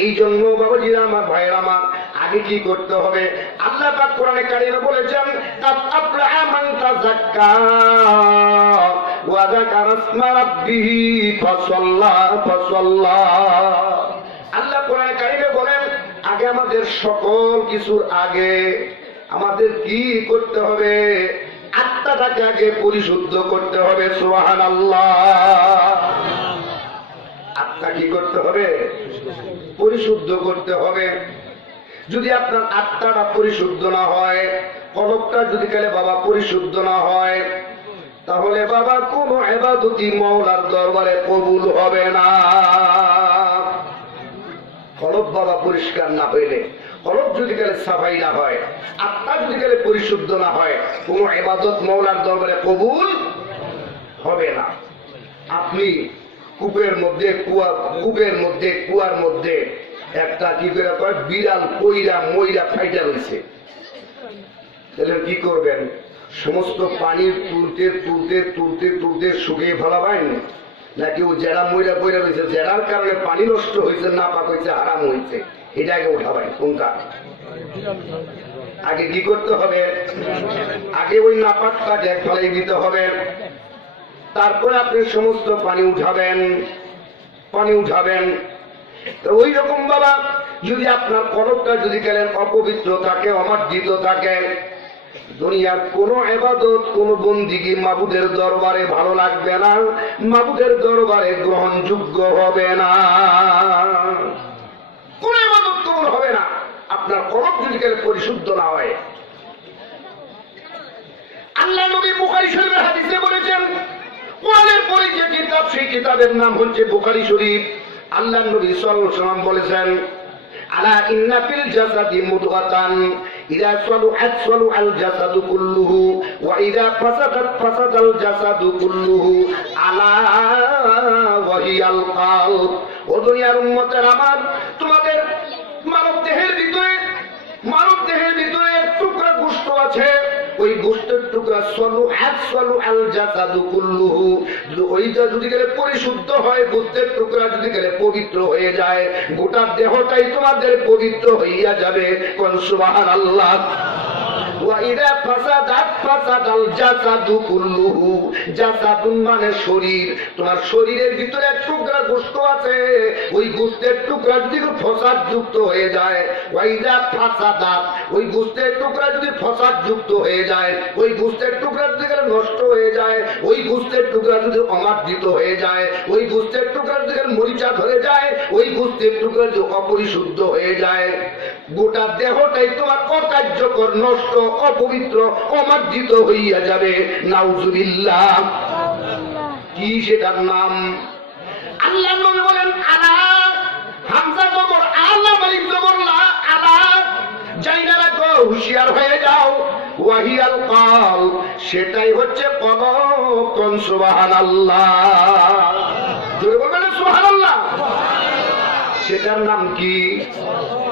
এই জন্য বাবাজিরা আমার, ভাইয়েরা আমার, আগে কি করতে হবে? আল্লাহ পাক কোরআনে কারিমে বলেছেন কাদ আফলাহা মান তাযাক্কা ওয়া যাকারা ইসমা রাব্বিহি ফাসাল্লা। আল্লাহ কোরআনে কারিমে বলেন আগে আমাদের সকল কিছুর আগে আমাদের কি করতে হবে? আত্মাটাকে আগে পরিশুদ্ধ করতে হবে। সুবহানাল্লাহ। আত্মা কি করতে হবে? পরিশুদ্ধ করতে হবে। যদি আপনার আত্মাটা পরিশুদ্ধ না হয়, কলবটা যদি কালে বাবা পরিশুদ্ধ না হয়, তাহলে বাবা কোন ইবাদতই মাওলার দরবারে কবুল হবে না। কলব বাবা পরিষ্কার না হইলে, কলব যদি গেলে সাফাই না হয়, আত্মা যদি গেলে পরিশুদ্ধ না হয়, কোন ইবাদত মাওলার দরবারে কবুল হবে না। আপনি কূপের মধ্যে কুয়ার মধ্যে একটা কি করে কয় বিড়াল পইরা মইরা ফাইটা রয়েছে, তাহলে কি করবেন? সমস্ত পানি তুলতে তুলতে তুলতে তুলতে শুকিয়ে ফেলাবেন, নাকি ও জেরা মইরা পইরা রয়েছে, জেরার কারণে পানি নষ্ট হয়েছে, না পাক হয়েছে, হারাম হয়েছে, এটা আগে উঠাবেন? কোনটা আগে কি করতে হবে? আগে ওই নাপাকটাকে ফেলাই দিতে হবে, তারপরে আপনি সমস্ত পানি উঠাবেন। তো ওই রকম বাবা যদি আপনার কলবটা যদি গেলেন অপবিত্র থাকে, অমার্জিত থাকে, দুনিয়ার কোন ইবাদত কোন বন্দিগি মাবুদের দরবারে ভালো লাগবে না, মাবুদের দরবারে গ্রহণযোগ্য হবে না, কোন ইবাদত কবুল হবে না আপনার কলব যদি গেলে পরিশুদ্ধ না হয়। আল্লাহ নবী বুখারী শরীফের হাদিসে বলেছেন, কোরআনের পরে যে কিতাব সেই কিতাবের নাম হচ্ছে বুখারী শরীফ। আল্লাহ নবী সাল্লাল্লাহু আলাইহি ওয়াসাল্লাম বলেছেন, আলা ইন্না ফিল জাসাদি মুদগাতান ইযা সালুহাত সালুহাল জাসাদু কুল্লুহু ওয়া ইযা ফাসাদাত ফাসাদাল জাসাদু কুল্লুহু আলা ওয়া হিয়াল কলব। ও দুনিয়ার উম্মতের আমার, তোমাদের মানব দেহের ভিতরে এক টুকরা গোশত আছে, ওই গোশতের টুকরা সালুহাল জাসাদু কুল্লুহু, ওইটা যদি গেলে পরিশুদ্ধ হয়, গোশতের টুকরা যদি গেলে পবিত্র হয়ে যায়, গোটা দেহটাই তোমাদের পবিত্র হইয়া যাবে। কোন সুবহানাল্লাহ। ওয়াইদা ফাসাদাত ফাসাদাল জাসাদু কুল্লুহু, জাসাদুন মানে শরীর, তোমার শরীরের ভিতরে এক টুকরা গোশত আছে, ওই গোশতের টুকরা যদি ফসাদ যুক্ত হয়ে যায়, ওয়াইদা ফাসাদাত, ওই গোশতের টুকরা যদি ফসাদ যুক্ত হয়ে যায়, ওই গোশতের টুকরা যদি নষ্ট হয়ে যায়, ওই গোশতের টুকরা যদি অমার্জিত হয়ে যায়, ওই গোশতের টুকরা যদি মরিচা ধরে যায়, ওই গোশতের টুকরা যদি অপরিশুদ্ধ হয়ে যায়, গোটা দেহটাই তোমার অকার্যকর, নষ্ট, অপবিত্র, অমার্জিত হইয়া যাবে। নাউজুবিল্লাহ। কি সেটার নাম? আল্লাহ নবী বলেন, আলা, হামজা জবর আলা, মালিক জবর লা, আলা, জাইনা রাখো, হুঁশিয়ার হয়ে যাও, ওয়াহিয়াল কলব, সেটাই হচ্ছে কলব। কোন সুবহানাল্লাহ। জোরে বলবেন সুবহানাল্লাহ। সেটার নাম কি?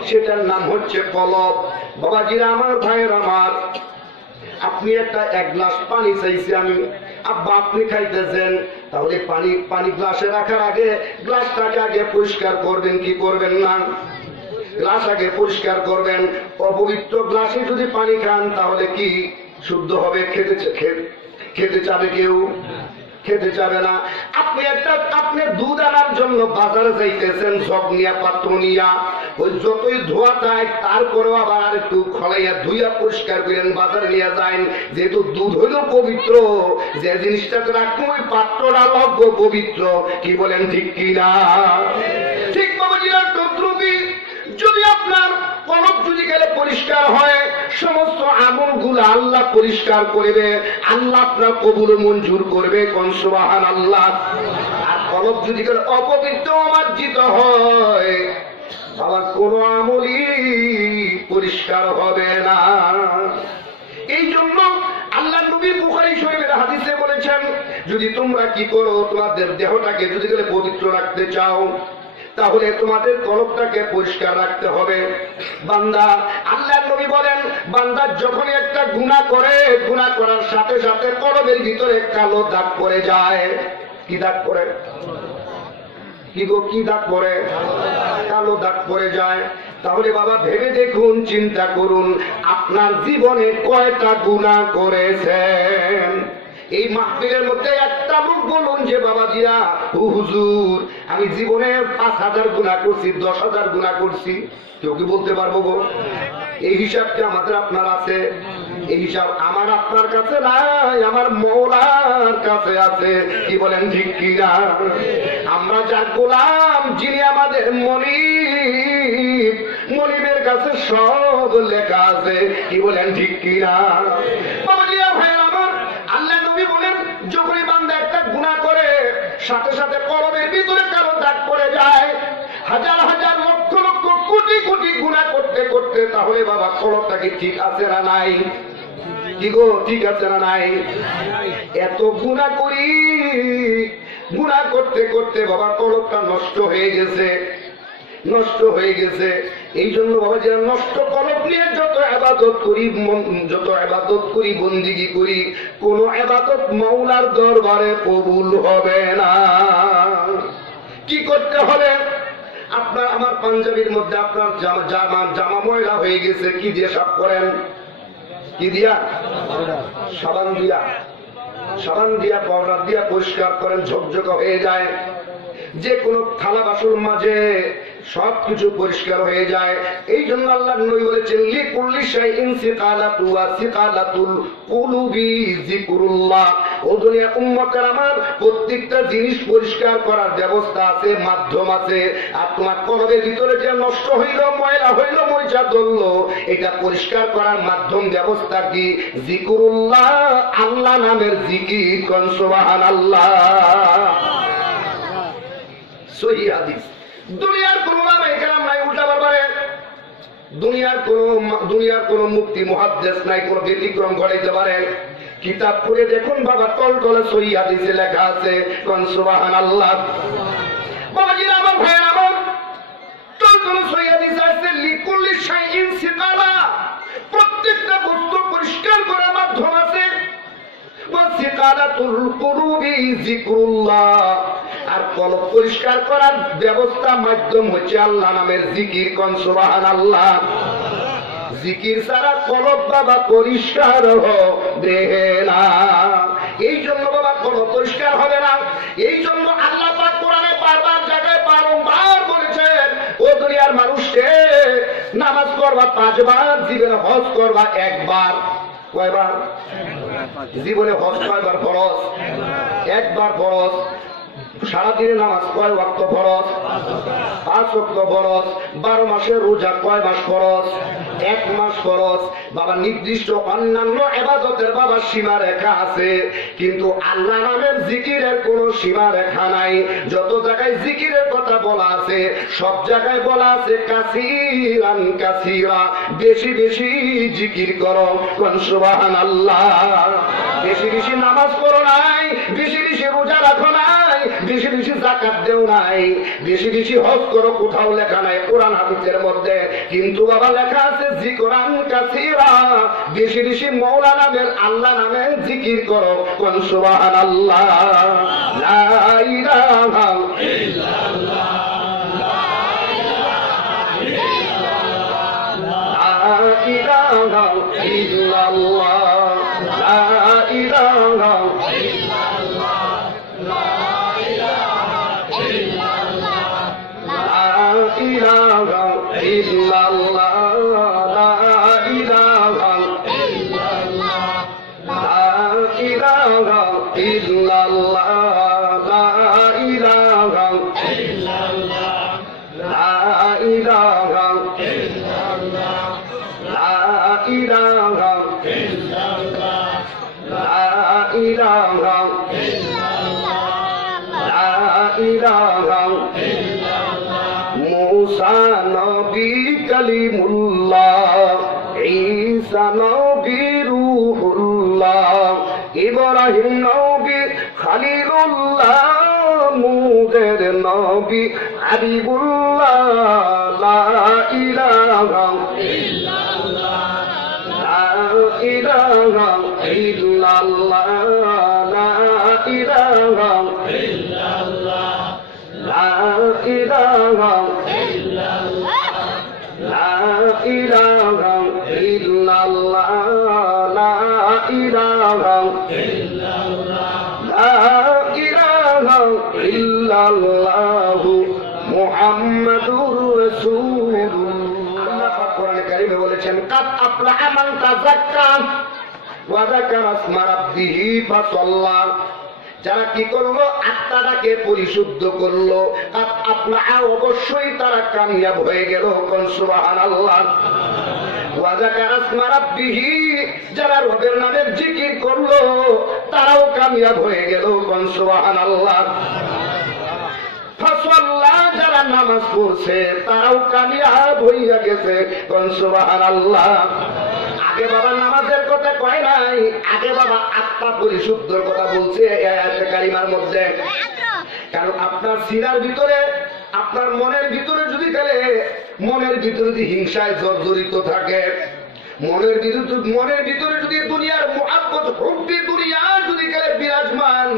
সেটার নাম হচ্ছে কলব। বাবাজিরা আমার, ভাইয়ের আমার, আপনি এক গ্লাস পানি চাইছি আমি, আব্বা আপনি খাইতেছেন, তাহলে পানি গ্লাসে রাখার আগে গ্লাসটাকে আগে পরিষ্কার করবেন কি করবেন না? গ্লাস আগে পরিষ্কার করবেন। অপবিত্র গ্লাসে যদি পানি খান তাহলে কি শুদ্ধ হবে? খেতে চাবে কেউ? খেতে চাবে না। আপনি দুধ আনার জন্য বাজারে যাইতেছেন, জগ নিয়া, পাত্র নিয়া, ওই যতই ধোয়া যায় তারপরেও আবার আর একটু খলাইয়া ধুইয়া পরিষ্কার করেন, বাজারে নিয়ে যান। যেহেতু দুধ হইল পবিত্র, যে জিনিসটাকে রাখবো ওই পাত্রটা লগ্য পবিত্র। কি বলেন ঠিক কিনা? ঠিক বাবাজিরা, তদ্রুপি যদি আপনার কলব যদি গেলে পরিষ্কার হয়, সমস্ত আমলগুলো আল্লাহ পরিষ্কার করবে, আল্লাহ আপনার কবুল মঞ্জুর করবে। কোন সুবহানাল্লাহ। আর কলব যদি গেলে অপবিত্র, অমার্জিত হয়, আবার কোন আমলই পরিষ্কার হবে না। এই জন্য আল্লাহ নবী বুখারী শরীফের হাদিসে বলেছেন, যদি তোমরা কি করো, তোমাদের দেহটাকে যদি গেলে পবিত্র রাখতে চাও, তাহলে তোমাদের কলবটাকে পরিষ্কার রাখতে হবে। বান্দা, আল্লাহ নবী বলেন, বান্দা যখন একটা গুনাহ করে, গুনাহ করার সাথে সাথে কলবের ভিতরে কালো দাগ পড়ে যায়। কি দাগ পড়ে? কি দাগ পড়ে? কালো দাগ পড়ে যায়। তাহলে বাবা ভেবে দেখুন, চিন্তা করুন, আপনার জীবনে কয়টা গুনাহ করেছেন? এই মাহফিলের মধ্যে একটা লোক বলুন যে বাবাজিরা, হুজুর আমি জীবনে ৫,০০০ গুনাহ করছি, ১০,০০০ গুনাহ করছি। কেউ কি বলতে পারবো গো? এই হিসাবটা আমাদের আপনার আছে? এই হিসাব আমার আপনার কাছে নাই, আমার মওলার কাছে আছে। কি বলেন ঠিক কিনা? আমরা যার গোলাম, যিনি আমাদের মনিবের কাছে সব লেখা আছে। কি বলেন ঠিক কিনা? বাবাজিরা, ভাইয়ের আমার, আল্লাহ নবী বলেন, সাথে সাথে কলমের ভিতরে কারো দাগ পড়ে যায়, হাজার হাজার লক্ষ লক্ষ কোটি কোটি গুনাহ করতে করতে, তাহলে বাবা কলমটা কি ঠিক আছে না নাই? কি গো, ঠিক আছে না নাই? এত গুনাহ করি, গুনাহ করতে করতে বাবা কলমটা নষ্ট হয়ে গেছে, নষ্ট হয়ে গেছে। এই জন্য বাবা যে নষ্ট কলব নিয়ে যত ইবাদত করি বন্দিগি করি, কোন ইবাদত মাওলার দরবারে কবুল হবে না। কি করতে হবে? আপনার আমার পাঞ্জাবির মধ্যে আপনার জামা ময়লা হয়ে গেছে, কি দিয়ে সাফ করেন? কি দিয়া? সাবান দিয়া, সাবান দিয়া পাউডার দিয়া পরিষ্কার করেন, ঝকঝকা হয়ে যায়। যে কোনো থালা বাসন মাঝে সবকিছু পরিষ্কার হয়ে যায়। এই জন্য আল্লাহ নবী বলেছেন, লিকুল্লি শাইইন সিকালাতু ওয়া সিকালাতুল কুলুবি যিকরুল্লাহ। ও দুনিয়ার উম্মতের আমার, প্রত্যেকটা জিনিস পরিষ্কার করার ব্যবস্থা আছে, মাধ্যম আছে। আর তোমার কলবের ভিতরে যে নষ্ট হইল, ময়লা হইল, মরিচা ধরল, এটা পরিষ্কার করার মাধ্যম ব্যবস্থা কি? যিকরুল্লাহ, আল্লাহ নামের জিকির। কোন সুবহানাল্লাহ। সহিহ হাদিস। দুনিয়ার কোন ওলামায়ে কেরাম নাই উল্টা ব্যাপারে, দুনিয়ার কোন মুফতি মুহাদ্দিস নাই কোন ব্যতিক্রম ঘটাইতে পারে। কিতাব পড়ে দেখুন বাবা, টলটলে সহিহ হাদিসে লেখা আছে। কোন সুবহানাল্লাহ। বাবাজিরা আমার, ভাইয়েরা আমার, টলটলে সহিহ হাদিসে আছে লিকুল্লি শাইইন সিকালা, প্রত্যেকটা বস্তু পরিষ্কার করার মাধ্যম আছে। ওয়া সিকালাতুল কুলুবি যিকরুল্লাহ, আর কলব পরিষ্কার করার ব্যবস্থা মাধ্যম হচ্ছে আল্লাহ নামের জিকির। কোন সুবহানাল্লাহ। জিকির ছাড়া কলব বাবা পরিষ্কার হবে না। এই জন্য বাবা কলব পরিষ্কার হবে না। এই জন্য আল্লাহ পাক কোরআনে বারবার জায়গায় বারংবার বলেছেন, ও দুনিয়ার মানুষকে, নামাজ পড়বা 5 বার, জীবনে হজ করবা 1 বার। কয়বার? জীবনে হজ কয়বার ফরজ? 1 বার ফরজ। সারাদিনে নামাজ কয় ওয়াক্ত ফরজ? 5 ওয়াক্ত ফরজ। 12 মাসের রোজা কয় মাস ফরজ? 1 মাস ফরজ। বাবা নির্দিষ্ট অন্যান্য ইবাদতের বাবা সীমা রেখা আছে, কিন্তু আল্লাহ নামের জিকিরের কোনো সীমা রেখা নাই। যত জায়গায় জিকিরের কথা বলা আছে, সব জায়গায় বলা আছে কাসীরান কাসীরা, বেশি বেশি জিকির করো। কোন সুবহানাল্লাহ। বেশি বেশি নামাজ পড়ো নাই, বেশি বেশি রোজা রাখো নাই, বেশি বেশি যাকাত দেও নাই, বেশি বেশি হজ করো, কোথাও লেখা নাই কোরআন হাদিসের মধ্যে। কিন্তু বাবা লেখা আছে যিকরান কাসীরা, বেশি বেশি মাওলা নামের, আল্লাহ নামের জিকির করো। কোন সুবহানাল্লাহ। লা ইলাহা ইল্লাল্লাহ, লা ইলাহা ইল্লাল্লাহ, লা ইলাহা মুসা নবী কালিমুল্লাহ, ঈসা নবী রূহুল্লাহ, ইব্রাহিম নবী খলিলুল্লাহ, মুদের নবী হাবিবুল্লাহ। লা ইলাহা ইল্লাল্লাহ, লা ইলাহা ইল্লাল্লাহ, লা ইলাহা ইল্লাল্লাহ, লা ইলাহা ইল্লাল্লাহ, লা ইলাহা ইল্লাল্লাহ, লা ইলাহা ইল্লাল্লাহ, লা ইলাহা ইল্লাল্লাহ, মুহাম্মাদুর রাসূলুল্লাহ। আল্লাহ পাক কোরআনে কারীমে বলেছেন, কাদ আফলাহা মান তাযাক্কা ওয়া যাকারা ইসমা রাব্বিহি ফাসাল্লা। যারা কি করলো? আত্মাটাকে পরিশুদ্ধ করলো। আফলাহা, অবশ্যই তারা কামিয়াব হয়ে গেল। কোন সুবহানাল্লাহ। ওয়া যাকারা ইসমা রাব্বিহি, যারা রবের নামের জিকির করলো, তারাও কামিয়াব হয়ে গেল। কোন সুবহানাল্লাহ। মাশাআল্লাহ যারা নামাজ পড়ছে তারাও কামিয়াব হইয়া গেছে। সুবহানাল্লাহ। আগে বাবা নামাজের কথা কয় নাই, আগে বাবা আত্মা পরিশুদ্ধর কথা বলছে এই আয়াতে কারিমার মধ্যে। কারণ আপনার সিনার ভিতরে, আপনার মনের ভিতরে যদি গেলে, মনের ভিতরে যদি হিংসায় জর্জরিত থাকে, মনের ভিতরে যদি দুনিয়ার মুহাব্বত হুব্বি দুনিয়া যদি গেলে বিরাজমান,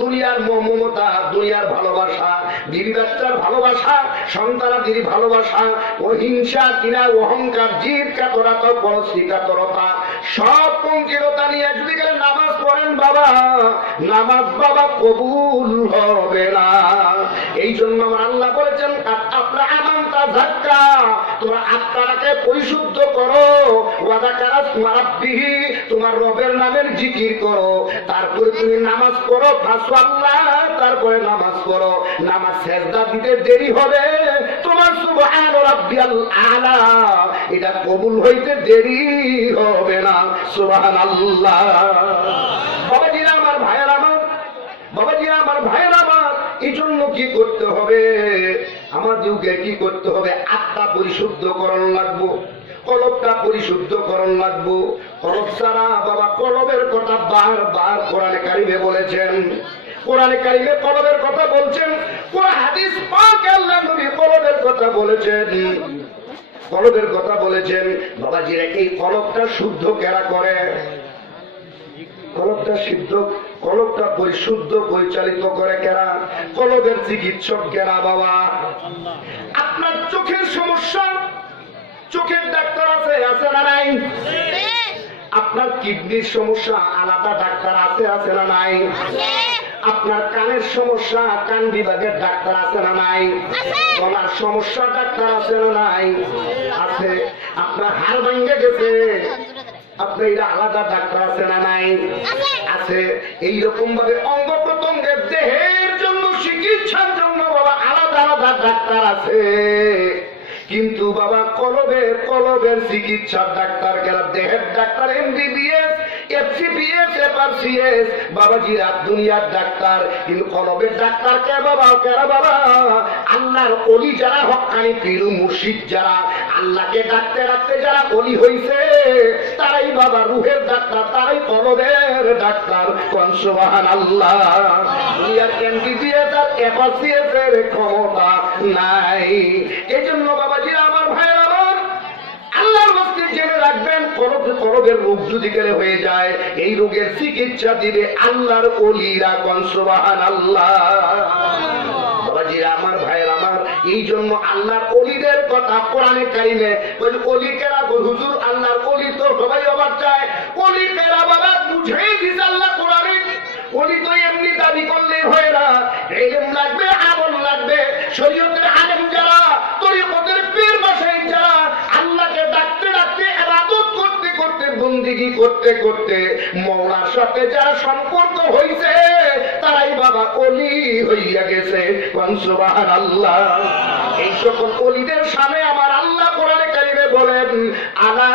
দুনিয়ার মমতা, দুনিয়ার ভালোবাসা, বিবি বাচ্চার ভালোবাসা, সন্তানাদির ভালোবাসা, ও হিংসা কিনা অহংকার, জিদ কাতরতা, পরশ্রী কাতরতা, সব পঙ্কিলতা নিয়ে যদি গেলে নামাজ পড়েন বাবা, নামাজ বাবা কবুল হবে না। এই জন্য আমার আল্লাহ বলেছেন আপনার আমানতা যাক্কা, তোমার আত্মাটাকে পরিশুদ্ধ করো, ওয়াযাকারা ইসমা রাব্বিহি, তোমার রবের নামের জিকির করো, তারপরে তুমি নামাজ পড়ো, ফাসাল্লাহ, তারপরে নামাজ পড়ো। নামাজ সেজদা দিতে দেরি হবে, তোমার সুবহান রাব্বিয়াল আলা এটা কবুল হইতে দেরি হবে না। সুবহানাল্লাহ। বাবাজিরা আমার, ভাইয়েরা আমার, বাবাজিরা আমার, ভাইয়েরা আমার, এই জন্য কি করতে হবে? আমার যুগে কি করতে হবে? আত্মা পরিশুদ্ধকরণ লাগবো, কলবটা পরিশুদ্ধকরণ লাগবো। কলব ছাড়া বাবা, কলবের কথা বারবার কোরআনে কারিমে বলেছেন, কোরআনে কারিমে কলবের কথা বলছেন, কোরআন হাদিস পাকে আল্লাহ নবী কলবের কথা বলেছেন, কলবের কথা বলেছেন। বাবাজিরা এই কলবটা শুদ্ধ কেরা করে? কলবটা সিদ্ধ, কলবটা পরিশুদ্ধ পরিচালিত করে কেরা? কলবের চিকিৎসক কেরা বাবা? আপনার চোখের সমস্যা, চোখের ডাক্তার আছে, আছে না নাই? আপনার কিডনির সমস্যা, আলাদা ডাক্তার আছে, আছে না নাই? আপনার কানের সমস্যা, কান বিভাগের ডাক্তার আছে না নাই? গলার সমস্যা ডাক্তার আছে না নাই? আছে। আপনার হাড় ভেঙে গেছে, আপনার এটা আলাদা ডাক্তার আছে না নাই? আছে। এইরকম ভাবে অঙ্গ প্রত্যঙ্গের দেহের জন্য, চিকিৎসার জন্য বাবা আলাদা আলাদা ডাক্তার আছে। কিন্তু বাবা কলবের চিকিৎসার ডাক্তার কেরা? দেহের ডাক্তার এমবিবিএস, এফসিপিএস, এফআরসিএস, বাবাজিরা দুনিয়ার ডাক্তার। কিন্তু কলবের ডাক্তার কে বাবা? কেরা বাবা? আল্লাহর ওলি যারা, হক্কানি পীর মুর্শিদ যারা, আল্লাহকে ডাকতে ডাকতে যারা ওলি হইছে, তারাই বাবা রুহের ডাক্তার, তারাই কলবের ডাক্তার। কোন সুবহানাল্লাহ। দুনিয়ার এমবিবিএস আর এফআরসিএস এর ক্ষমতা নাই। এই জন্য বাবাজিরা আমার, ভাইয়েরা আমার, আল্লাহর রাস্তে জেনে রাখবেন, কলবের রোগ যদি গেলে হয়ে যায়, এই রোগের চিকিৎসা দিবে আল্লাহর ওলিরা। কোন সুবহানাল্লাহ। বাবাজিরা আমার, ভাইয়েরা আমার, এই জন্য আল্লাহর ওলিদের কথা কোরআনে কারিমে বলে, ওলি কেরা গো হুজুর? আল্লাহর ওলি তো সবাই অবাক চায়, ওলি কেরা বাবা? বুঝেই দিছে আল্লাহ কোরআনে। ওলি তো এমনি দাবি করলে হয় না, ইলম লাগবে, আমল লাগবে। শরীয়তের আলেম যারা, তরিকতের পীর মাশায়েখ যারা, আল্লাহকে ডাকতে ডাকতে, ইবাদত করতে করতে, বন্দেগী করতে করতে মওলার সাথে যারা সম্পর্ক হইছে, তারাই বাবা ওলি হইয়া গেছে। সুবহানাল্লাহ। এই সকল ওলিদের সামনে আমার আল্লাহ কোরআনে কারিমে বলেন, আলা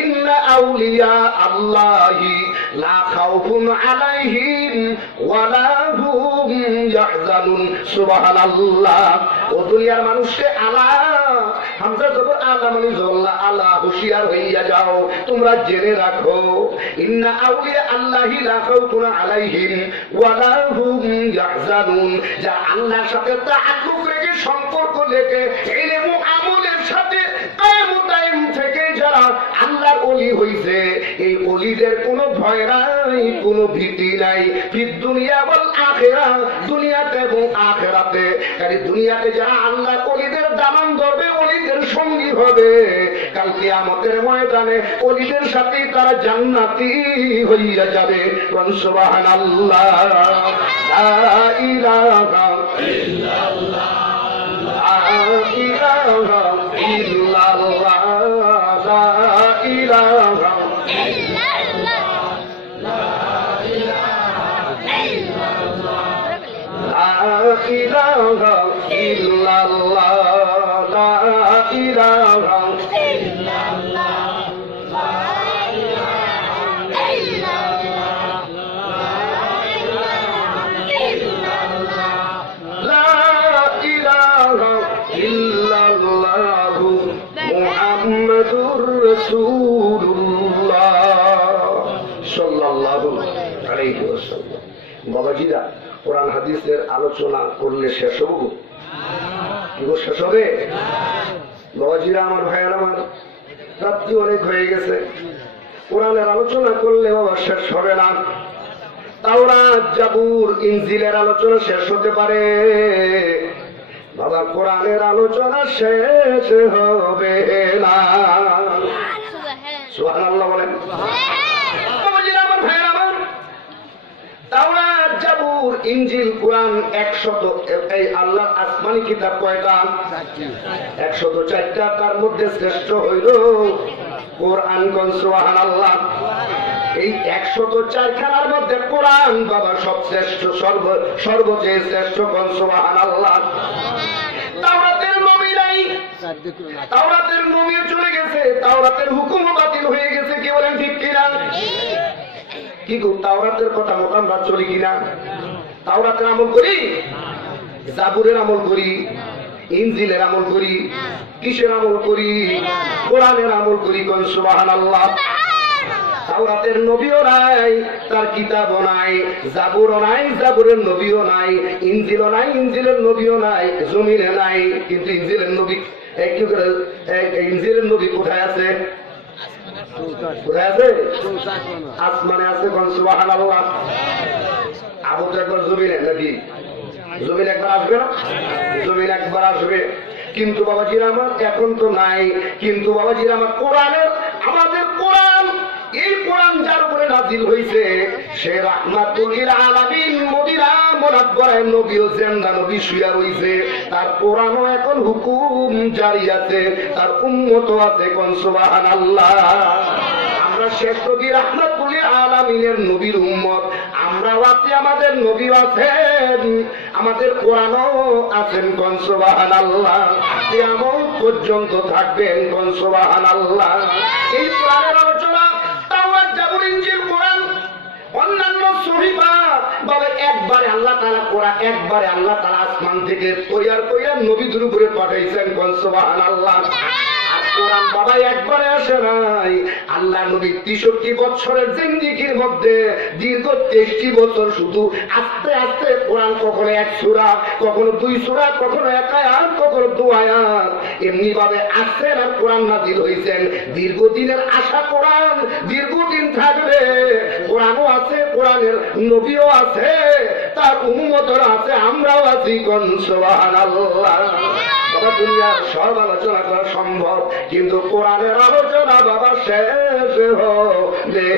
ইন্না আউলিয়া আল্লাহি লা খাউফুন আলাইহিম ওয়ালা হুম ইয়াহজানুন। সুবহানাল্লাহ। ও দুনিয়ার মানুষকে আলা, হামজা জবর আলা মানে জল্লা, আলা হুশিয়ার হইয়া যাও, তোমরা জেনে রাখো, ইন্না আউলিয়া আল্লাহি লা খাউফুন আলাইহিম ওয়ালা হুম ইয়াহজানুন। যা আল্লাহর সাথে তাআল্লুক রেখে, সম্পর্ক রেখে, ইলম ও আমলের সাথে কায়েম দায়েম থেকে যারা আল্লাহর ওলি হইছে, এই ওলিদের কোনো ভয় নাই, কোনো ভীতি নাই। ফিদ দুনিয়া ওয়াল আখিরা, দুনিয়াতে এবং আখিরাতে। কারণ দুনিয়াতে যারা আল্লাহর ওলিদের দামান ধরবে, ওলিদের সঙ্গী হবে, কাল কিয়ামতের ময়দানে ওলিদের সাথেই তারা জান্নাতি হইয়া যাবে। সুবহানাল্লাহ। লা ইলাহা ইল্লাল্লাহ, লা ইলাহা ইল্লাল্লাহ, লা ইলাহা ইল্লাল্লাহ, লা ইলাহা ইল্লাল্লাহ, লা ইলাহা ইল্লাল্লাহ, লা ইলাহা ইল্লাল্লাহ, লা ইলাহা ইল্লাল্লাহ, লা ইলাহা ইল্লাল্লাহ, লা রাসূলুল্লাহ সাল্লাল্লাহু আলাইহি ওয়াসাল্লাম। বাবাজিরা, কোরআন হাদিসের আলোচনা করলে শেষ হবে? কি গো, শেষ হবে? বাবাজিরা আমার, ভাইয়ের আমার, রাত্রি অনেক হয়ে গেছে। কোরআনের আলোচনা করলে বাবা শেষ হবে না। তাওরাত, জাবুর, ইনজিলের আলোচনা শেষ হতে পারে বাবা, কোরআনের আলোচনা শেষ হবে না। সুবহানাল্লাহ বলেন। বাবাজিরা আমার, ভাইয়ের আমার, তাওরাত, জাবুর, ইনজিল, কোরআন 100, এই আল্লাহর আসমানি কিতাব কয়টা? 104টা। তার মধ্যে শ্রেষ্ঠ হইল কোরআন। কোন সুবহানাল্লাহ। এই 104 খানার মধ্যে কোরআন বাবা সবশ্রেষ্ঠ, সর্বচেয়ে শ্রেষ্ঠ। কোন সুবহানাল্লাহ। তাওরাতের নবী নাই, তাওরাতের নবী চলে গেছে, তাওরাতের হুকুম বাতিল হয়ে গেছে। কি বলেন, ঠিক কিনা? কি গো, তাওরাতের কথা মতো আমরা চলি কিনা? তাওরাতের আমল করি, জাবুরের আমল করি, ইনজিলের আমল করি, কিসের আমল করি? কোরআনের আমল করি। কোন সুবহানাল্লাহ। তাওরাতের নবীও নাই, তার কিতাবও নাই, জাবুরও নাই, জাবুরের নবীও নাই, ইনজিলও নাই, ইনজিলের নবীও নাই, জমিনে নাই। কিন্তু ইনজিলের নবী, ইনজিলের নবী কোথায় আছে? কোথায় আছে? আসমানে আছে। কোন সুবহানাল্লাহ। আবু তো একবার জমিনে নাকি? জমিন একবার আসবে না? জমিন একবার আসবে। কিন্তু বাবাজিরা আমার, এখন তো নাই। কিন্তু বাবাজিরা আমার, কোরআনের, আমাদের কোরআন, এই কোরআন যার উপরে নাজিল হয়েছে সে রাহমাতুল লিল আলামিন, মদিনা মুনাওয়ারায় নবীও জিন্দা, নবী শুয়া রইছে, তার কোরআনও এখন হুকুম জারি আছে, তার উম্মতও আছে। কোন সুবহানাল্লাহ। আমরা শেষ নবী রাহমাতুল লিল আলামিনের নবীর উম্মত, আমরাও আছি, আমাদের নবীও আছেন, আমাদের কোরআনও আছেন। কোন সুবহানাল্লাহ। কিয়ামত পর্যন্ত থাকবেন। কোন সুবহানাল্লাহ। এই কোরআনের আলোচনা, তাওরাত, জাবুর, ইনজিল, কোরআন, অন্যান্য সহিফা বাবা একবারে আল্লাহ তাআলা কোরআন, একবারে আল্লাহ তাআলা আসমান থেকে তৈয়ার কইরা নবীদের উপরে পাঠাইছেন। কোন সুবহানাল্লাহ। কোরআন বাবা একবারে আসে নাই। আল্লাহ নবী 63 বছরের জিন্দেগির মধ্যে দীর্ঘ 23 বছর শুধু আস্তে আস্তে কোরআন, কখনো 1 সূরা, কখনো 2 সূরা, কখনো 1 আয়াত, কখনো 2 আয়াত, এমনি ভাবে আসছেন আর কোরআন নাযিল হইছেন। দীর্ঘদিনের আশা কোরআন দীর্ঘদিন থাকবে। কোরআনও আছে, কোরআনের নবীও আছে, তার উম্মতরা আছে, আমরাও আছি। কোন সুবহানাল্লাহ। বাবা দুনিয়ার সব আলোচনা করা সম্ভব, কিন্তু কোরআনের আলোচনা বাবা শেষ হবে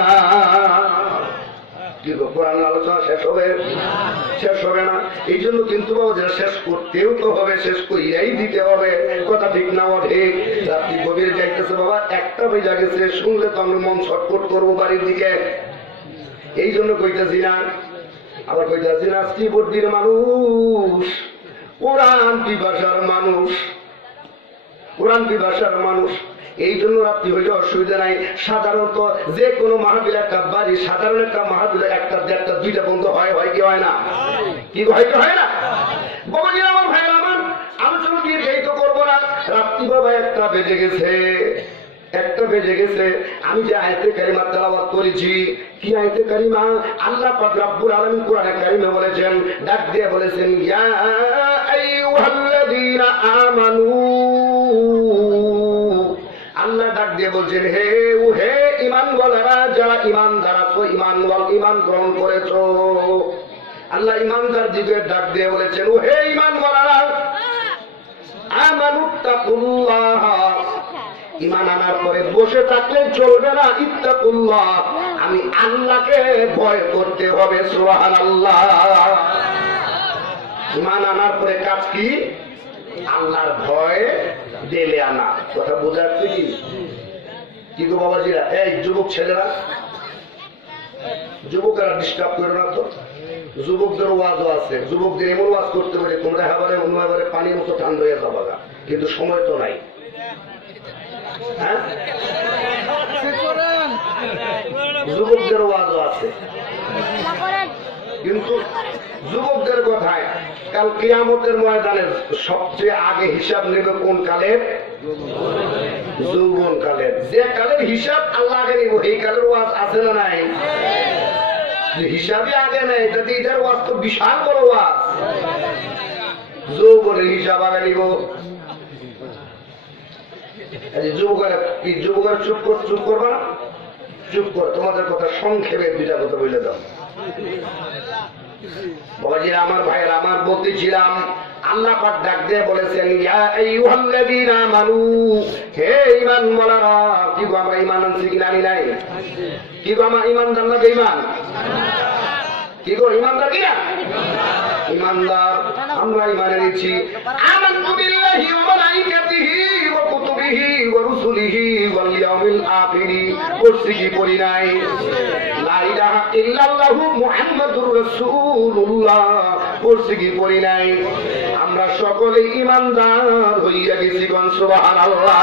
না। কিন্তু কোরআনের আলোচনা শেষ হবে? শেষ হবে না। এই জন্য কিন্তু বাবা যেটা শেষ করতেও তো হবে, শেষ করিয়াই দিতে হবে। কথা ঠিক না? ঠিক। রাত্রি গভীর যাইতেছে বাবা, 1টা বেজে গেছে। শুনলে তো আমরা মন ছটফট করবো বাড়ির দিকে। এই জন্য কইতেছি না, আবার কইতেছি না, শ্রীবর্দির মানুষ, কোরআন পিপাসার মানুষ, কোরআন পিপাসার মানুষ। এই জন্য রাত্রি হইলে অসুবিধা নাই। সাধারণত যে কোনো মাহফিল, একটা বাড়ি, সাধারণ একটা মাহফিলে 1টা, 1টা, 2টা বন্ধ হয়, হয় কি হয় না? কি হয় কি হয় না? বাবাজি আমার, ভাইয়ের আমার, আলোচনা দিয়ে এই তো করবো না। রাত্রি বাবা 1টা বেজে গেছে, 1টা বেজে গেছে। আমি যে আয়াতে কারিমা তেলাওয়াত করেছি, কি আয়াতে কারিমা? আল্লাহ পাক রব্বুল আলামিন কোরআনে কারিমে বলেছেন, ডাক দিয়ে বলেছেন, ইয়া আইয়ুহাল্লাযীনা আমানু। আল্লাহ ডাক দিয়ে বলছেন, হে ঈমানওয়ালারা, যারা ঈমানদার আছো, ঈমান গ্রহণ করেছো। আল্লাহ ঈমানদার দিকে ডাক দিয়ে বলেছেন, ও হে ঈমানওয়ালারা, আমানুত্তাকুল্লাহ। ঈমান আনার পরে বসে থাকলে চলবে না। ইত্তাকুল্লাহ, আমি আল্লাহকে ভয় করতে হবে। সুবহানাল্লাহ। ঈমান আনার পরে কাজ কি? আল্লাহর ভয় দিলে আনা। কথা বোঝাচ্ছে কি? কি গো বাবাজিরা, এই যুবক ছেলেরা, যুবকেরা ডিস্টার্ব করে না তো। যুবকদের ওয়াজও আছে, যুবকদের এমন ওয়াজ করতে পারে তোমরা এবারে অন্যবারে পানির মতো ঠান্ডা হয়ে যাবা, কিন্তু সময় তো নাই। হ্যাঁ, যুবকদের ওয়াজও আছে, কিন্তু যুবকদের কথায় কাল কিয়ামতের ময়দানে সবচেয়ে আগে হিসাব নেবে কোন কালে? যৌবন কালের। যে কালের হিসাব আল্লাহ আগে নিব, এই কালের ওয়াজ আছে না নাই? হিসাবে আগে নেই, এটাতে এটার ওয়াজ তো বিশাল বড় ওয়াজ। যৌবনের হিসাব আগে নিব। যুবকের চুপ করবা না? চুপ কর, তোমাদের কথা সংক্ষেপে দুইটা কথা বলে দাও। বাবাজিরা, আমার ভাইয়ের, আমার বলতেছিলাম, আল্লাহ পাক ডাক দিয়ে বলেছেন, ইয়া আইয়ুহাল্লাযীনা আমানু, হে ঈমানওয়ালারা। কি গো, আমরা ঈমান আনছি কিনা আনি নাই? কি গো, আমার ঈমানদার না বেঈমান? কি গো, ঈমানদার কিনা? ঈমানদার। আমরা ঈমান এনেছি। আমানতু বিল্লাহি ওয়া মালাইকাতিহি ওয়া কুতুবিহি ওয়া রুসুলিহি ওয়াল ইয়াউমিল আখির। পড়ছি কি পড়ি নাই? লা ইলাহা ইল্লাল্লাহু মুহাম্মাদুর রাসূলুল্লাহ। পড়ছি কি পড়ি নাই? আমরা সকলে ঈমানদার হইয়া গেছি। কোন সুবহানাল্লাহ।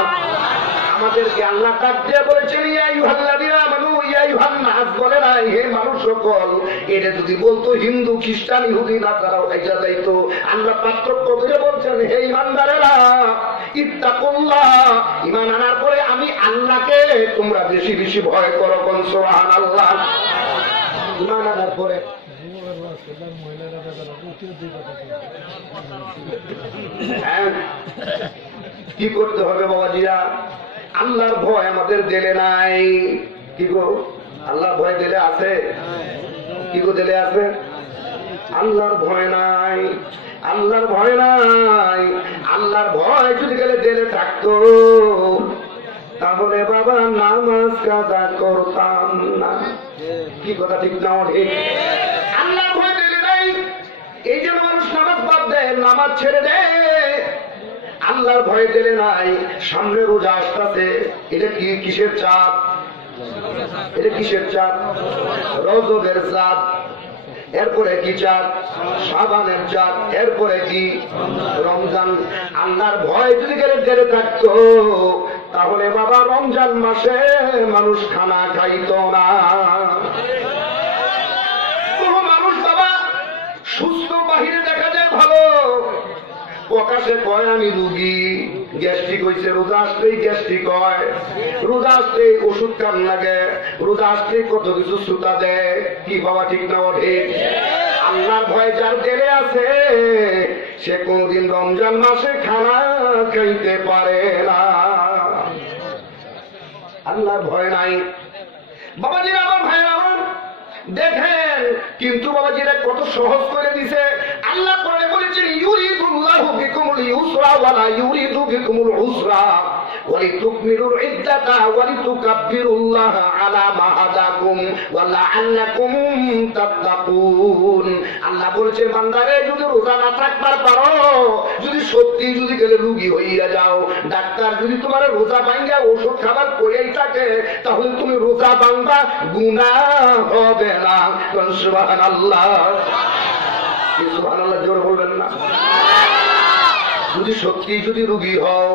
আমাদেরকে আল্লাহ ডাক দিয়ে বলেছেন, ইয়া আইয়ুহাল্লাযীনা আমানু, ইয়া আইয়ুহান নাস, বলে নাই হে মানুষ সকল। এটা যদি বলতো হিন্দু, খ্রিস্টান, ইহুদি, নাসারাও এটা যাইতো। আল্লাহ পার্থক্য করে বলছেন, হে ঈমানদারেরা, ইত্তাকুল্লাহ। ঈমান আনার পরে আমি আল্লাহকে তোমরা বেশি বেশি ভয় করো। কোন সুবহানাল্লাহ। ঈমান আনার পরে কি করতে হবে বাবাজিরা? আল্লাহর ভয় আমাদের দিলে নাই। কি গো, আল্লাহর ভয় দিলে আছে? কি গো, দিলে আছে? আল্লাহর ভয় নাই, আল্লাহর ভয় নাই। আল্লাহর ভয় যদি গেলে দিলে থাকতো, তাহলে বাবা নামাজ কাজা করতাম না। কি কথা ঠিক না? আল্লাহর ভয় দিলে নাই, এই যে মানুষ নামাজ বাদ দেয়, নামাজ ছেড়ে দেয়। আল্লাহর ভয় দিলে নাই, সামনে রোজা আসতেছে। এটা কি, কিসের চাঁদ? এটা কিসের চাঁদ? রজবের চাঁদ। এরপরে কি চাঁদ? শাবানের চাঁদ। এরপরে কি? রমজান। আল্লাহর ভয় যদি গেলে থাকতো, তাহলে বাবা রমজান মাসে মানুষ খানা খাইত না। কোন মানুষ বাবা সুস্থ বাহিরে দেখা যায় ভালো, প্রকাশে কয় আমি রুগী, গ্যাস্ট্রিক হয়েছে, রোজা আসলেই গ্যাস্ট্রিক হয়, রোজা আসলেই ওষুধ কান লাগে, রোজা আসলেই কত কিছু সুতা দেয়। কি বাবা ঠিক না? ওঠে। আল্লাহর ভয় যার জেলে আছে, সে কোনদিন রমজান মাসে খানা খাইতে পারে না। আল্লাহর ভয় নাই। বাবাজিরা, আমার ভাই আমার দেখেন, কিন্তু বাবাজিরা কত সহজ করে দিছে। আল্লাহ কোরআনে বলেছেন, ইউরিদুল্লাহু বিকুমুল ইউসরা ওয়া লা ইউরিদু বিকুমুল উসরা ওয়া লিতুকমিলুল ইদ্দাতা ওয়া লিতুকাব্বিরুল্লাহা আলা মা হাদাকুম ওয়া লাআল্লাকুম তাত্তাকুন। আল্লাহ বলেছে, বান্দারে, যদি রোজা না থাকবার পারো, যদি সত্যি যদি গেলে রোগী হইয়া যাও, ডাক্তার যদি তোমার রোজা ভাঙ্গা ওষুধ খাবার করেই থাকে, তাহলে তুমি রোজা ভাঙ্গা গুনাহ হবে না। সুবহানাল্লাহ। সুবহানাল্লাহ জোরে বলবেন না? যদি সত্যি যদি রোগী হও,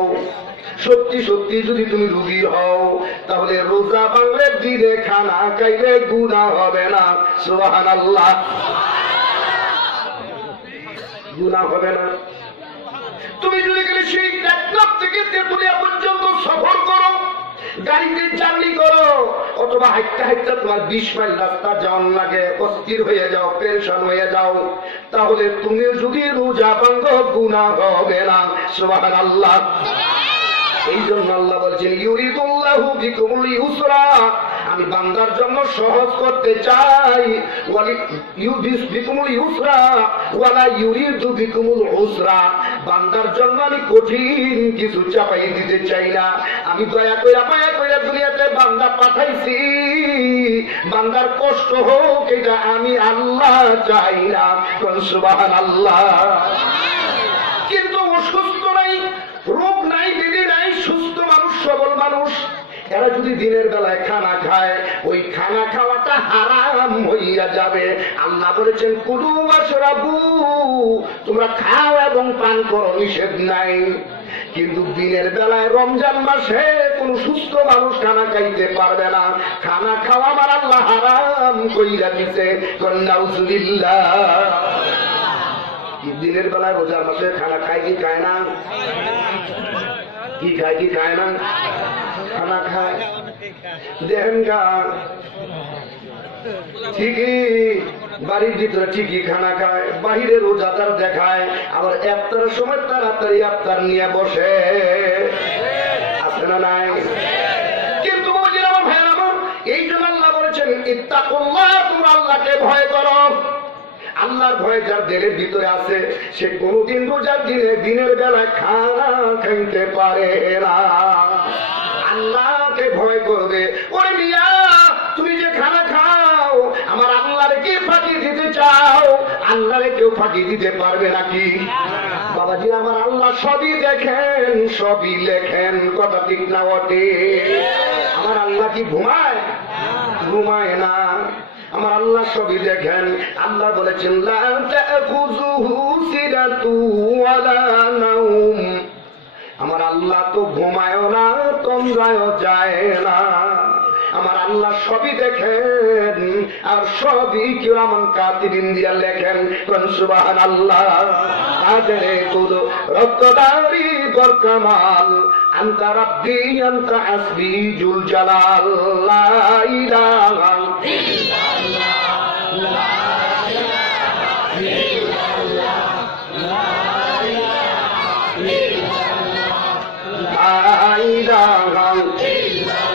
সত্যি সত্যি যদি তুমি রোগী হও, তাহলে রোজা ভাঙলে দিনে খানা খাইলে গুনাহ হবে না। সুবহানাল্লাহ। গুনাহ হবে না। তুমি যদি গেলে সেই টেকনাফ থেকে তেতুলিয়া পর্যন্ত সফর করো, গাড়িতে জার্নি করো, অথবা হাইটটা হাইটটা তোমার 20 মাইল রাস্তা যাওয়ার লাগে, অস্থির হয়ে যাও, পেরেশান হয়ে যাও, তাহলে তুমিও যদি রোজা ভাঙো গুনাহ হবে না। সুবহানাল্লাহ। এই জন্য আল্লাহ বলছেন, ইউরিদুল্লাহু বিকুমুল ইউসরা, আমি বান্দার জন্য সহজ করতে চাই, বিকুমুল ইউসরা ওয়া লা ইউরিদু বিকুমুল উসরা, বান্দার জন্য আমি কঠিন কিছু চাপাই দিতে চাই না। আমি দয়া কইরা মায়া কইরা দুনিয়াতে বান্দা পাঠাইছি, বান্দার কষ্ট হোক এটা আমি আল্লাহ চাই না। সুবহানাল্লাহ। কিন্তু অসুস্থ নাই, রোগ নাই, দিদি নাই, সুস্থ মানুষ, সবল মানুষ, এরা যদি দিনের বেলায় খানা খায়, ওই খানা খাওয়াটা হারাম হইয়া যাবে। আল্লাহ বলেছেন, কুলু ওয়াশরাবু, তোমরা খাও এবং পান করো, নিষেধ নাই। কিন্তু দিনের বেলায় রমজান মাসে কোন সুস্থ মানুষ খানা খাইতে পারবে না। খানা খাওয়া আমার আল্লাহ হারাম কইরা দিতে। নাউজুবিল্লাহ। দিনের বেলায় রোজার মাসে খানা খায় কি খায় না? কি খায় কি খায় না? খানা খায়। দেখেন গা ঠিকই বাড়ির ভিতরে ঠিকই খানা খায়, বাহিরে রোজাদার দেখায়, আবার ইফতারের সময় তাড়াতাড়ি ইফতার নিয়ে বসে, আছে না নাই? কিন্তু বুঝিনা আমার ভাই আমার, এই জন্য আল্লাহ বলেছেন ইত্তাকুল্লাহ, তোমরা আল্লাহকে ভয় করো। আল্লাহর ভয় যার দিলের ভিতরে আছে সে কোনদিন রোজার দিনে দিনের বেলায় খানা খাইতে পারে না। আল্লাহকে ভয় করবে। ওরে মিয়া, তুমি যে খানা খাও আমার আল্লাহরে কি ফাঁকি দিতে চাও? আল্লাহরে কেউ ফাঁকি দিতে পারবে নাকি? বাবাজি আমার আল্লাহ সবই দেখেন, সবই লেখেন, কথা ঠিক না বটে? আমার আল্লাহ কি ঘুমায়? ঘুমায় না। আমার আল্লাহ সবই দেখেন। আল্লাহ বলেছেন লা তাখুযুহু সিরাতু ওয়ালা নাওম। আমার আল্লাহ তো ঘুমায়ও না, তন্দ্রায়ও যায় না। আমার আল্লাহ সবই দেখেন আর সবই কিরামান কাতিবিন দিয়া লেখেন। সুবহানাল্লাহ। আজরে কুদু রক্তদারি বরকামাল আনতা রাব্বি আনতা হাসবি জুল জালাল। লা ইলাহা ইল্লাল্লাহ, লা ইলাহা ইল্লাল্লাহ, লা ইলাহা ইল্লাল্লাহ,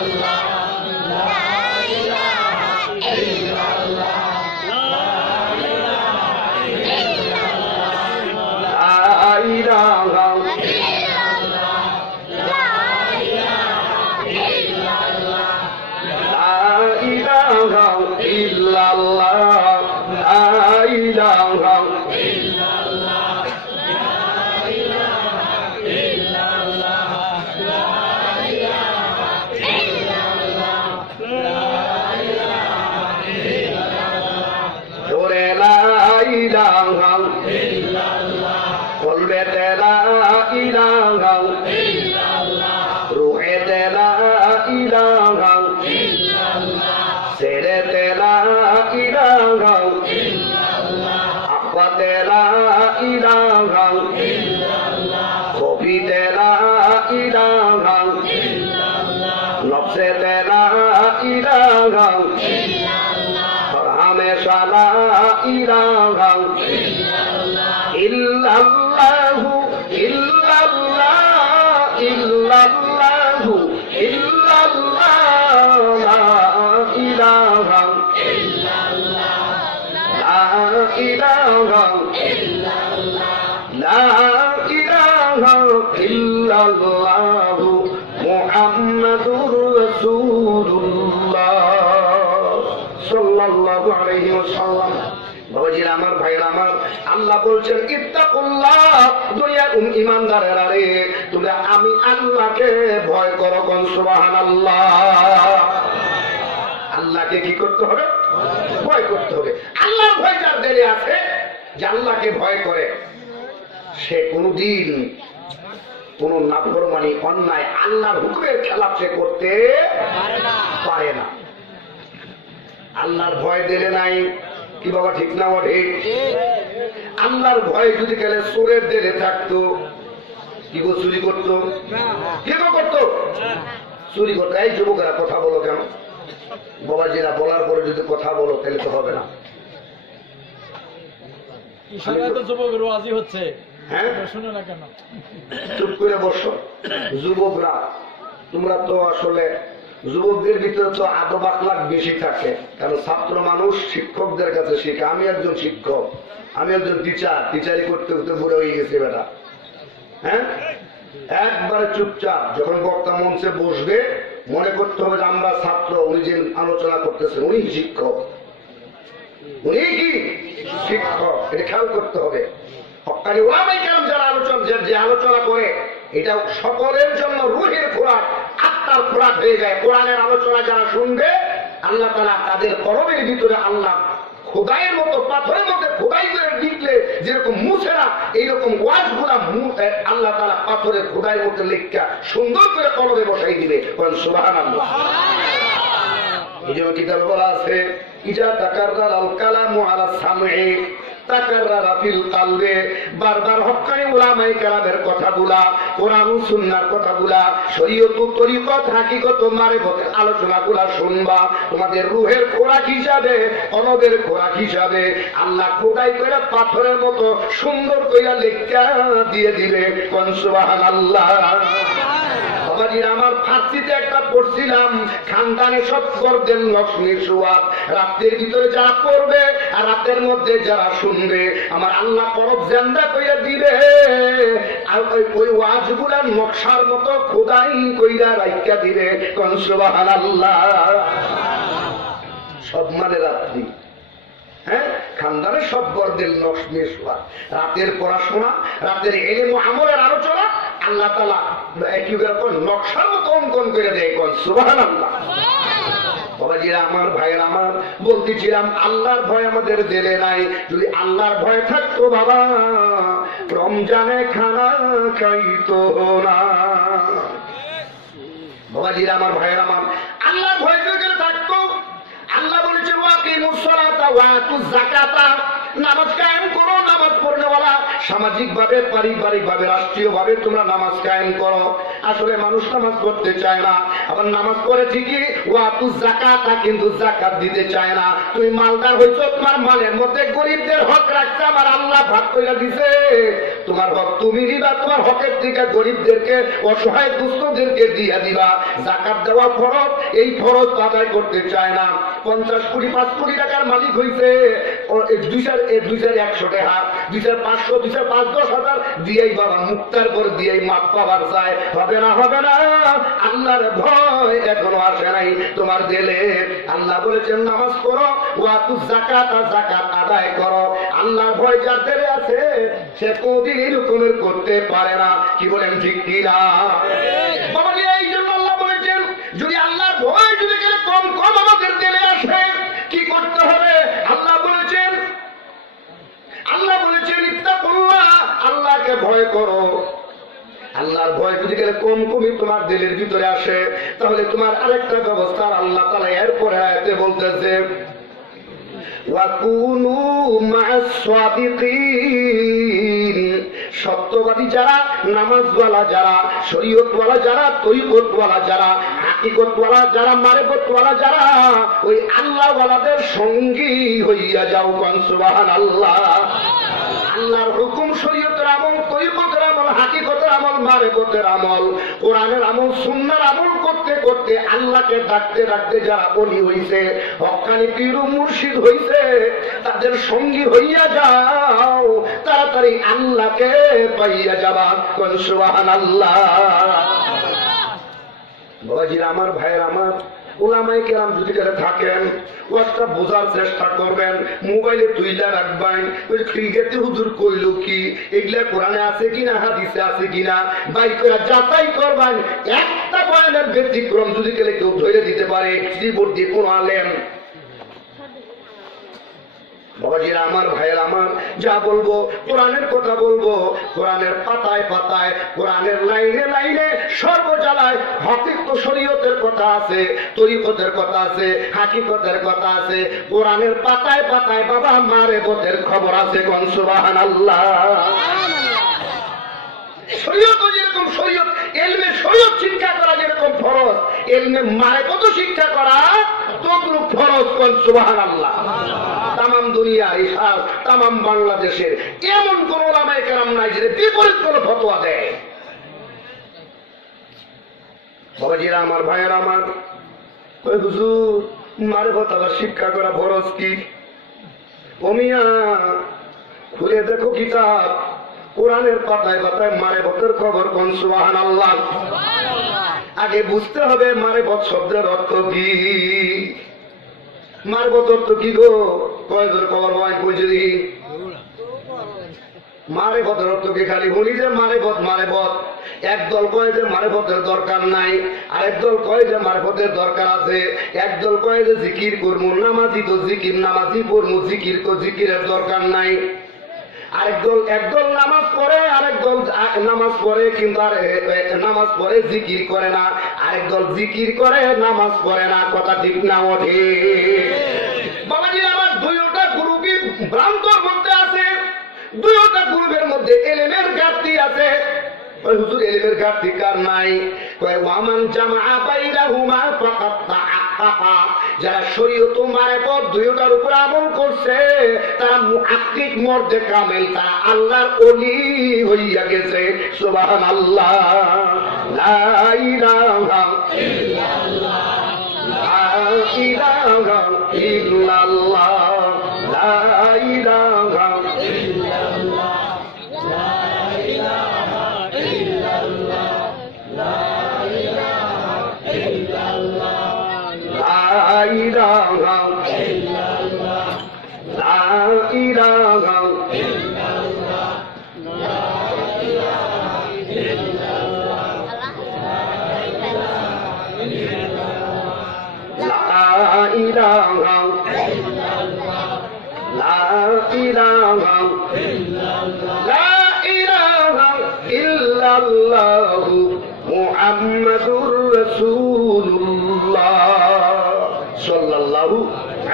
হমেশা লা ইলাহা ইল্লাল্লাহু ইল্লাল্লাহ ইল্লাল্লাহু ইল্লাল্লাহ লা ইলাহা ইল্লাল্লাহ লা ইলাহা ইল্লাল্লাহ লা ইলাহা ইল্লাল্লাহু মুহাম্মাদুর রাসূলুল্লাহ সাল্লাল্লাহু আলাইহি ওয়াসাল্লাম। বাবাজিরা আমার, ভাইরা আমার, আল্লাহ বলছেন ইত্তাকুল্লাহ, দুনিয়ার ঈমানদারেরা রে, তোমরা আমি আল্লাহকে ভয় করো। কোন সুবহানাল্লাহ। আল্লাহকে কি করতে হবে? ভয় করতে হবে। আল্লাহর ভয় যার দিলে আছে, যে আল্লাহকে ভয় করে, সে কোনদিন কোন নাফরমানি, অন্যায়, আল্লাহর হুকুমের খেলাফ সে করতে পারে না। আল্লাহর ভয় দিলে নাই কি বাবা, ঠিক না বটে? আল্লাহর ভয় যদি গেলে চোরের দিলে থাকতো, কি গো চুরি করতো? কি গো করতো? চুরি করতো। এই যুবকেরা কথা বলো কেন? বাবাজিরা বলার পরে যদি কথা বলো তাহলে তো হবে না। যুবকের রাজি হচ্ছে, হ্যাঁ শুনে না কেন? চুপ করে বসো। যুবকরা তোমরা তো আসলে, যুবকদের ভিতরে তো আদব আখলাক বেশি থাকে, কারণ ছাত্র মানুষ শিক্ষকদের কাছে শিখে। আমি একজন শিক্ষক, আমি একজন টিচার, টিচারি করতে করতে বুড়ো হয়ে গেছে বেটা। হ্যাঁ, একবারে চুপচাপ। যখন বক্তা মঞ্চে বসবে মনে করতে হবে যে আমরা ছাত্র, উনি যে আলোচনা করতেছেন উনি শিক্ষক, উনি কি শিক্ষক, এটা খেয়াল করতে হবে। হক্কানি ওলামায়ে কেরাম যারা যে আলোচনা করে, এটা সকলের জন্য রুহের খোরাক, আত্মার খোরাক হয়ে যায়। কোরআনের আলোচনা যারা শুনবে, আল্লাহ তাআলা তাদের কলমের ভিতরে আল্লাহ খোদাইয়ের মতো, পাথরের মধ্যে খোদাই করে লিখলে যেরকম মুছে না, এইরকম ওয়াজগুলা আল্লাহ তাআলা পাথরের খোদাইয়ের মতো লিখা সুন্দর করে কলমে বসাই দিবে। সুবহানাল্লাহ। এই জন্য কিতাবে বলা আছে ইজা তাকাররাল কালামু আলা সামঈ তাকাররারা ফিল কলবে, বারবার হক্কানি উলামায়ে কেরামের কথাগুলা, কোরআন ও সুন্নাহর কথাগুলা, শরীয়ত ও তরিকত হাকিকত মারিফতের আলোচনাগুলা শুনবা। তোমাদের রূহের খোরাক হিসাবে, কলবের খোরাক হিসাবে আল্লাহ খোদাই করে পাথরের মতো সুন্দর কইরা লেখা দিয়ে দিবে। কোন সুবহানাল্লাহ। বাবাজি আমার ফার্সিতে একটা পড়ছিলাম, খানদানে সব করবেন লক্ষ্মী সুয়াদ, রাতের ভিতরে যারা পড়বে আর রাতের মধ্যে যারা শুনবে আমার আল্লাহ পরব জান্দা কইরা দিবে। আর ওই ওয়াজগুলা নকশার মতো খোদাই কইরা রাইখা দিবে। কোন সুবহানাল্লাহ। সব মানে রাত্রি, হ্যাঁ, খানদানের সব বর্দের লক্ষ্মী সুয়াদ, রাতের পড়াশোনা, রাতের ইলম ও আমলের আলোচনা আল্লাহ তাআলা একই রকম নকশার মতো অঙ্কন করে দেয়। কোন সুবহানাল্লাহ। বাবাজিরা আমার, ভাইয়ের আমার, বলতেছিলাম আল্লাহর ভয় আমাদের দিলে নাই। যদি আল্লাহর ভয় থাকতো বাবা রমজানে খানা খাইতো না। বাবাজিরা আমার, ভাইয়ের আমার, আল্লাহর ভয় যদি থাকতো, আল্লাহ বলেছেন ওয়াকিমুস সালাতা ওয়া আতুজ যাকাতা, নামাজ কায়েম করো। নামাজ পড়নেওয়ালা সামাজিক ভাবে, পারিবারিক ভাবে, রাষ্ট্রীয় ভাবে তোমরা নামাজ কায়েম করো। আসলে মানুষ নামাজ পড়তে চায় না, আবার নামাজ পড়ে ঠিকই ওয়া আতুজ যাকাতা, কিন্তু যাকাত দিতে চায় না। তুমি মালদার হইছো, তোমার মালের মধ্যে গরিবদের হক রাখছে, আমার আল্লাহ ভাগ করে দিছে। তোমার হক তুমি দিবা, তোমার হকের থেকে গরিবদেরকে, অসহায় দুস্থদেরকে দিয়ে দিবা। যাকাত দেওয়া ফরজ, এই ফরজ আদায় করতে চায় না। 50 কোটি 5 কোটি টাকার মালিক হইছে, 2,100 টাকা, 2,500, 2,500, 10,000 দিয়েই বাবা মুক্তার করে দিয়েই মাপ পাবার চায়। হবে না, হবে না। আল্লাহর ভয় এখনো আসে নাই তোমার দিলে। আল্লাহ বলেছেন নামাজ পড়ো, ওয়াতুজ যাকাত, যাকাত আদায় করো। আল্লাহর ভয় যার দিলে আছে সে কোনদিন এরকমের করতে পারে না। কি বলেন ঠিক কিনা? বাবা এই জন্য আল্লাহ বলেছেন যদি আল্লাহর ভয় যদি কম কম আমাদের দিলে আসে কি করতে হবে? আল্লাহ বলেছেন ইত্তাকুল্লাহ, আল্লাহকে ভয় করো। আল্লাহর ভয় যদি কম কমই তোমার দিলের ভিতরে আসে তাহলে তোমার আরেকটা ব্যবস্থা আল্লাহ তাআলা এরপরে আয়াতে বলতেছে ওয়াকুনু মা'আস সাদিকিন, সত্যবাদী যারা, নামাজওয়ালা যারা, শরীয়তওয়ালা যারা, তরিকতওয়ালা যারা, হাকিকতওয়ালা যারা, মারিফতওয়ালা যারা, ওই আল্লাহওয়ালাদের সঙ্গী হইয়া যাও। কোন সুবহানাল্লাহ। আল্লাহর হুকুম, শরীয়তের আমল, তরিকতের আমল, হাকিকতের আমল, মারিফতের আমল, কোরআনের আমল, সুন্নাহর আমল করতে করতে আল্লাহকে ডাকতে ডাকতে যারা ওলি হইছে, হক্কানি পীর ও মুর্শিদ হইছে, তাদের সঙ্গী হইয়া যাও, তাড়াতাড়ি আল্লাহকে পাইয়া যাবা। কোন সুবহানাল্লাহ। বাবাজিরা আমার, ভাইয়ের আমার, উলামায়ে কেরাম যদি করে থাকেন ওয়াজটা বোঝার চেষ্টা করবেন, মোবাইলে তুইলা রাখবেন, ওই ক্রিকেটে হুজুর কইল কি, এগুলা কোরআনে আছে কিনা, হাদিসে আছে কিনা, বাই করে যাচাই করবেন। একটা পয়েন্টের ব্যতিক্রম যদি কেউ ধরে দিতে পারে, রিপোর্ট দিয়ে কোন আলেম। বাবাজিরা আমার, ভাইয়ের আমার, যা বলবো কোরআনের কথা বলবো, কোরআনের পাতায় পাতায়, কোরআনের লাইনে লাইনে, সর্বজালায় হকিকত শরীয়তের কথা আছে, তরিকতের কথা আছে, হাকিকতের কথা আছে। কোরআনের পাতায় পাতায় বাবা মারিফতের খবর আছে। কোন সুবহানাল্লাহ। শরীয়ত যেরকম শরীয়ত, ইলমে শরীয়ত শিক্ষা করা যেরকম ফরজ, ইলমে মারিফত শিক্ষা করা ততটুকু ফরজ। কোন সুবহানাল্লাহ। তামাম দুনিয়া, তামাম বাংলাদেশের এমন কোন উলামায়ে কেরাম নাই যে বিপরীত কোন ফতোয়া দেয়। বাবাজিরা আমার, ভাইয়ের আমার, কই হুজুর মারিফত আবার শিক্ষা করা ফরজ কি? ও মিয়া খুলে দেখো কিতাব, কোরআনের পাতায় পাতায় মারিফতের খবর। কোন সুবহানাল্লাহ। আগে বুঝতে হবে মারিফত শব্দের অর্থ কি। মারিফত অর্থ কি গো? কয়জোর খবর হয় বুঝে দিই। মারিফতের অর্থ কি? খালি বলি যে মারিফত মারিফত। একদল কয় যে মারিফতের দরকার নাই, আরেকদল কয় যে মারিফতের দরকার আছে। একদল কয় যে জিকির করবো, নামাজি তো জিকির, নামাজি পড়বো, জিকির তো জিকিরের দরকার নাই। একদল নামাজ পড়ে, আরেকদল নামাজ পড়ে কিন্তু আর নামাজ পড়ে জিকির করে না, আরেকদল জিকির করে নামাজ পড়ে না। কথা ঠিক না ওঠে? বাবাজি আমার দুইটা গ্রুপই ভ্রান্তর মধ্যে আছে। দুইটা গ্রুপের মধ্যে এলেমের ঘাটতি আছে। হুজুর এলেমের ঘাটতি কার নাই? ওয়ামান জামা বাইনাহুমা ফাকাদ তাহাক্কাকা, যারা শরীয়ত মারিফত দুইটার উপর আমল করছে তারা মুহাক্কিক মর্দে কামেল, তারা আল্লাহর ওলি হইয়া গেছে। সুবহানাল্লাহ, লা ইলাহা ইল্লাল্লাহ, লা ইলাহা ইল্লাল্লাহ, লা ইলাহা ইল্লাল্লাহ, লা ইলাহা ইল্লাল্লাহ, লা ইলাহা ইল্লাল্লাহ, লা ইলাহা ইল্লাল্লাহ, লা ইলাহা ইল্লাল্লাহ, লা ইলাহা ইল্লাল্লাহ, লা ইলাহা ইল্লাল্লাহ, লা ইলাহা ইল্লাল্লাহ, লা ইলাহা ইল্লাল্লাহ মুহাম্মাদুর রাসূলুল্লাহ সাল্লাল্লাহু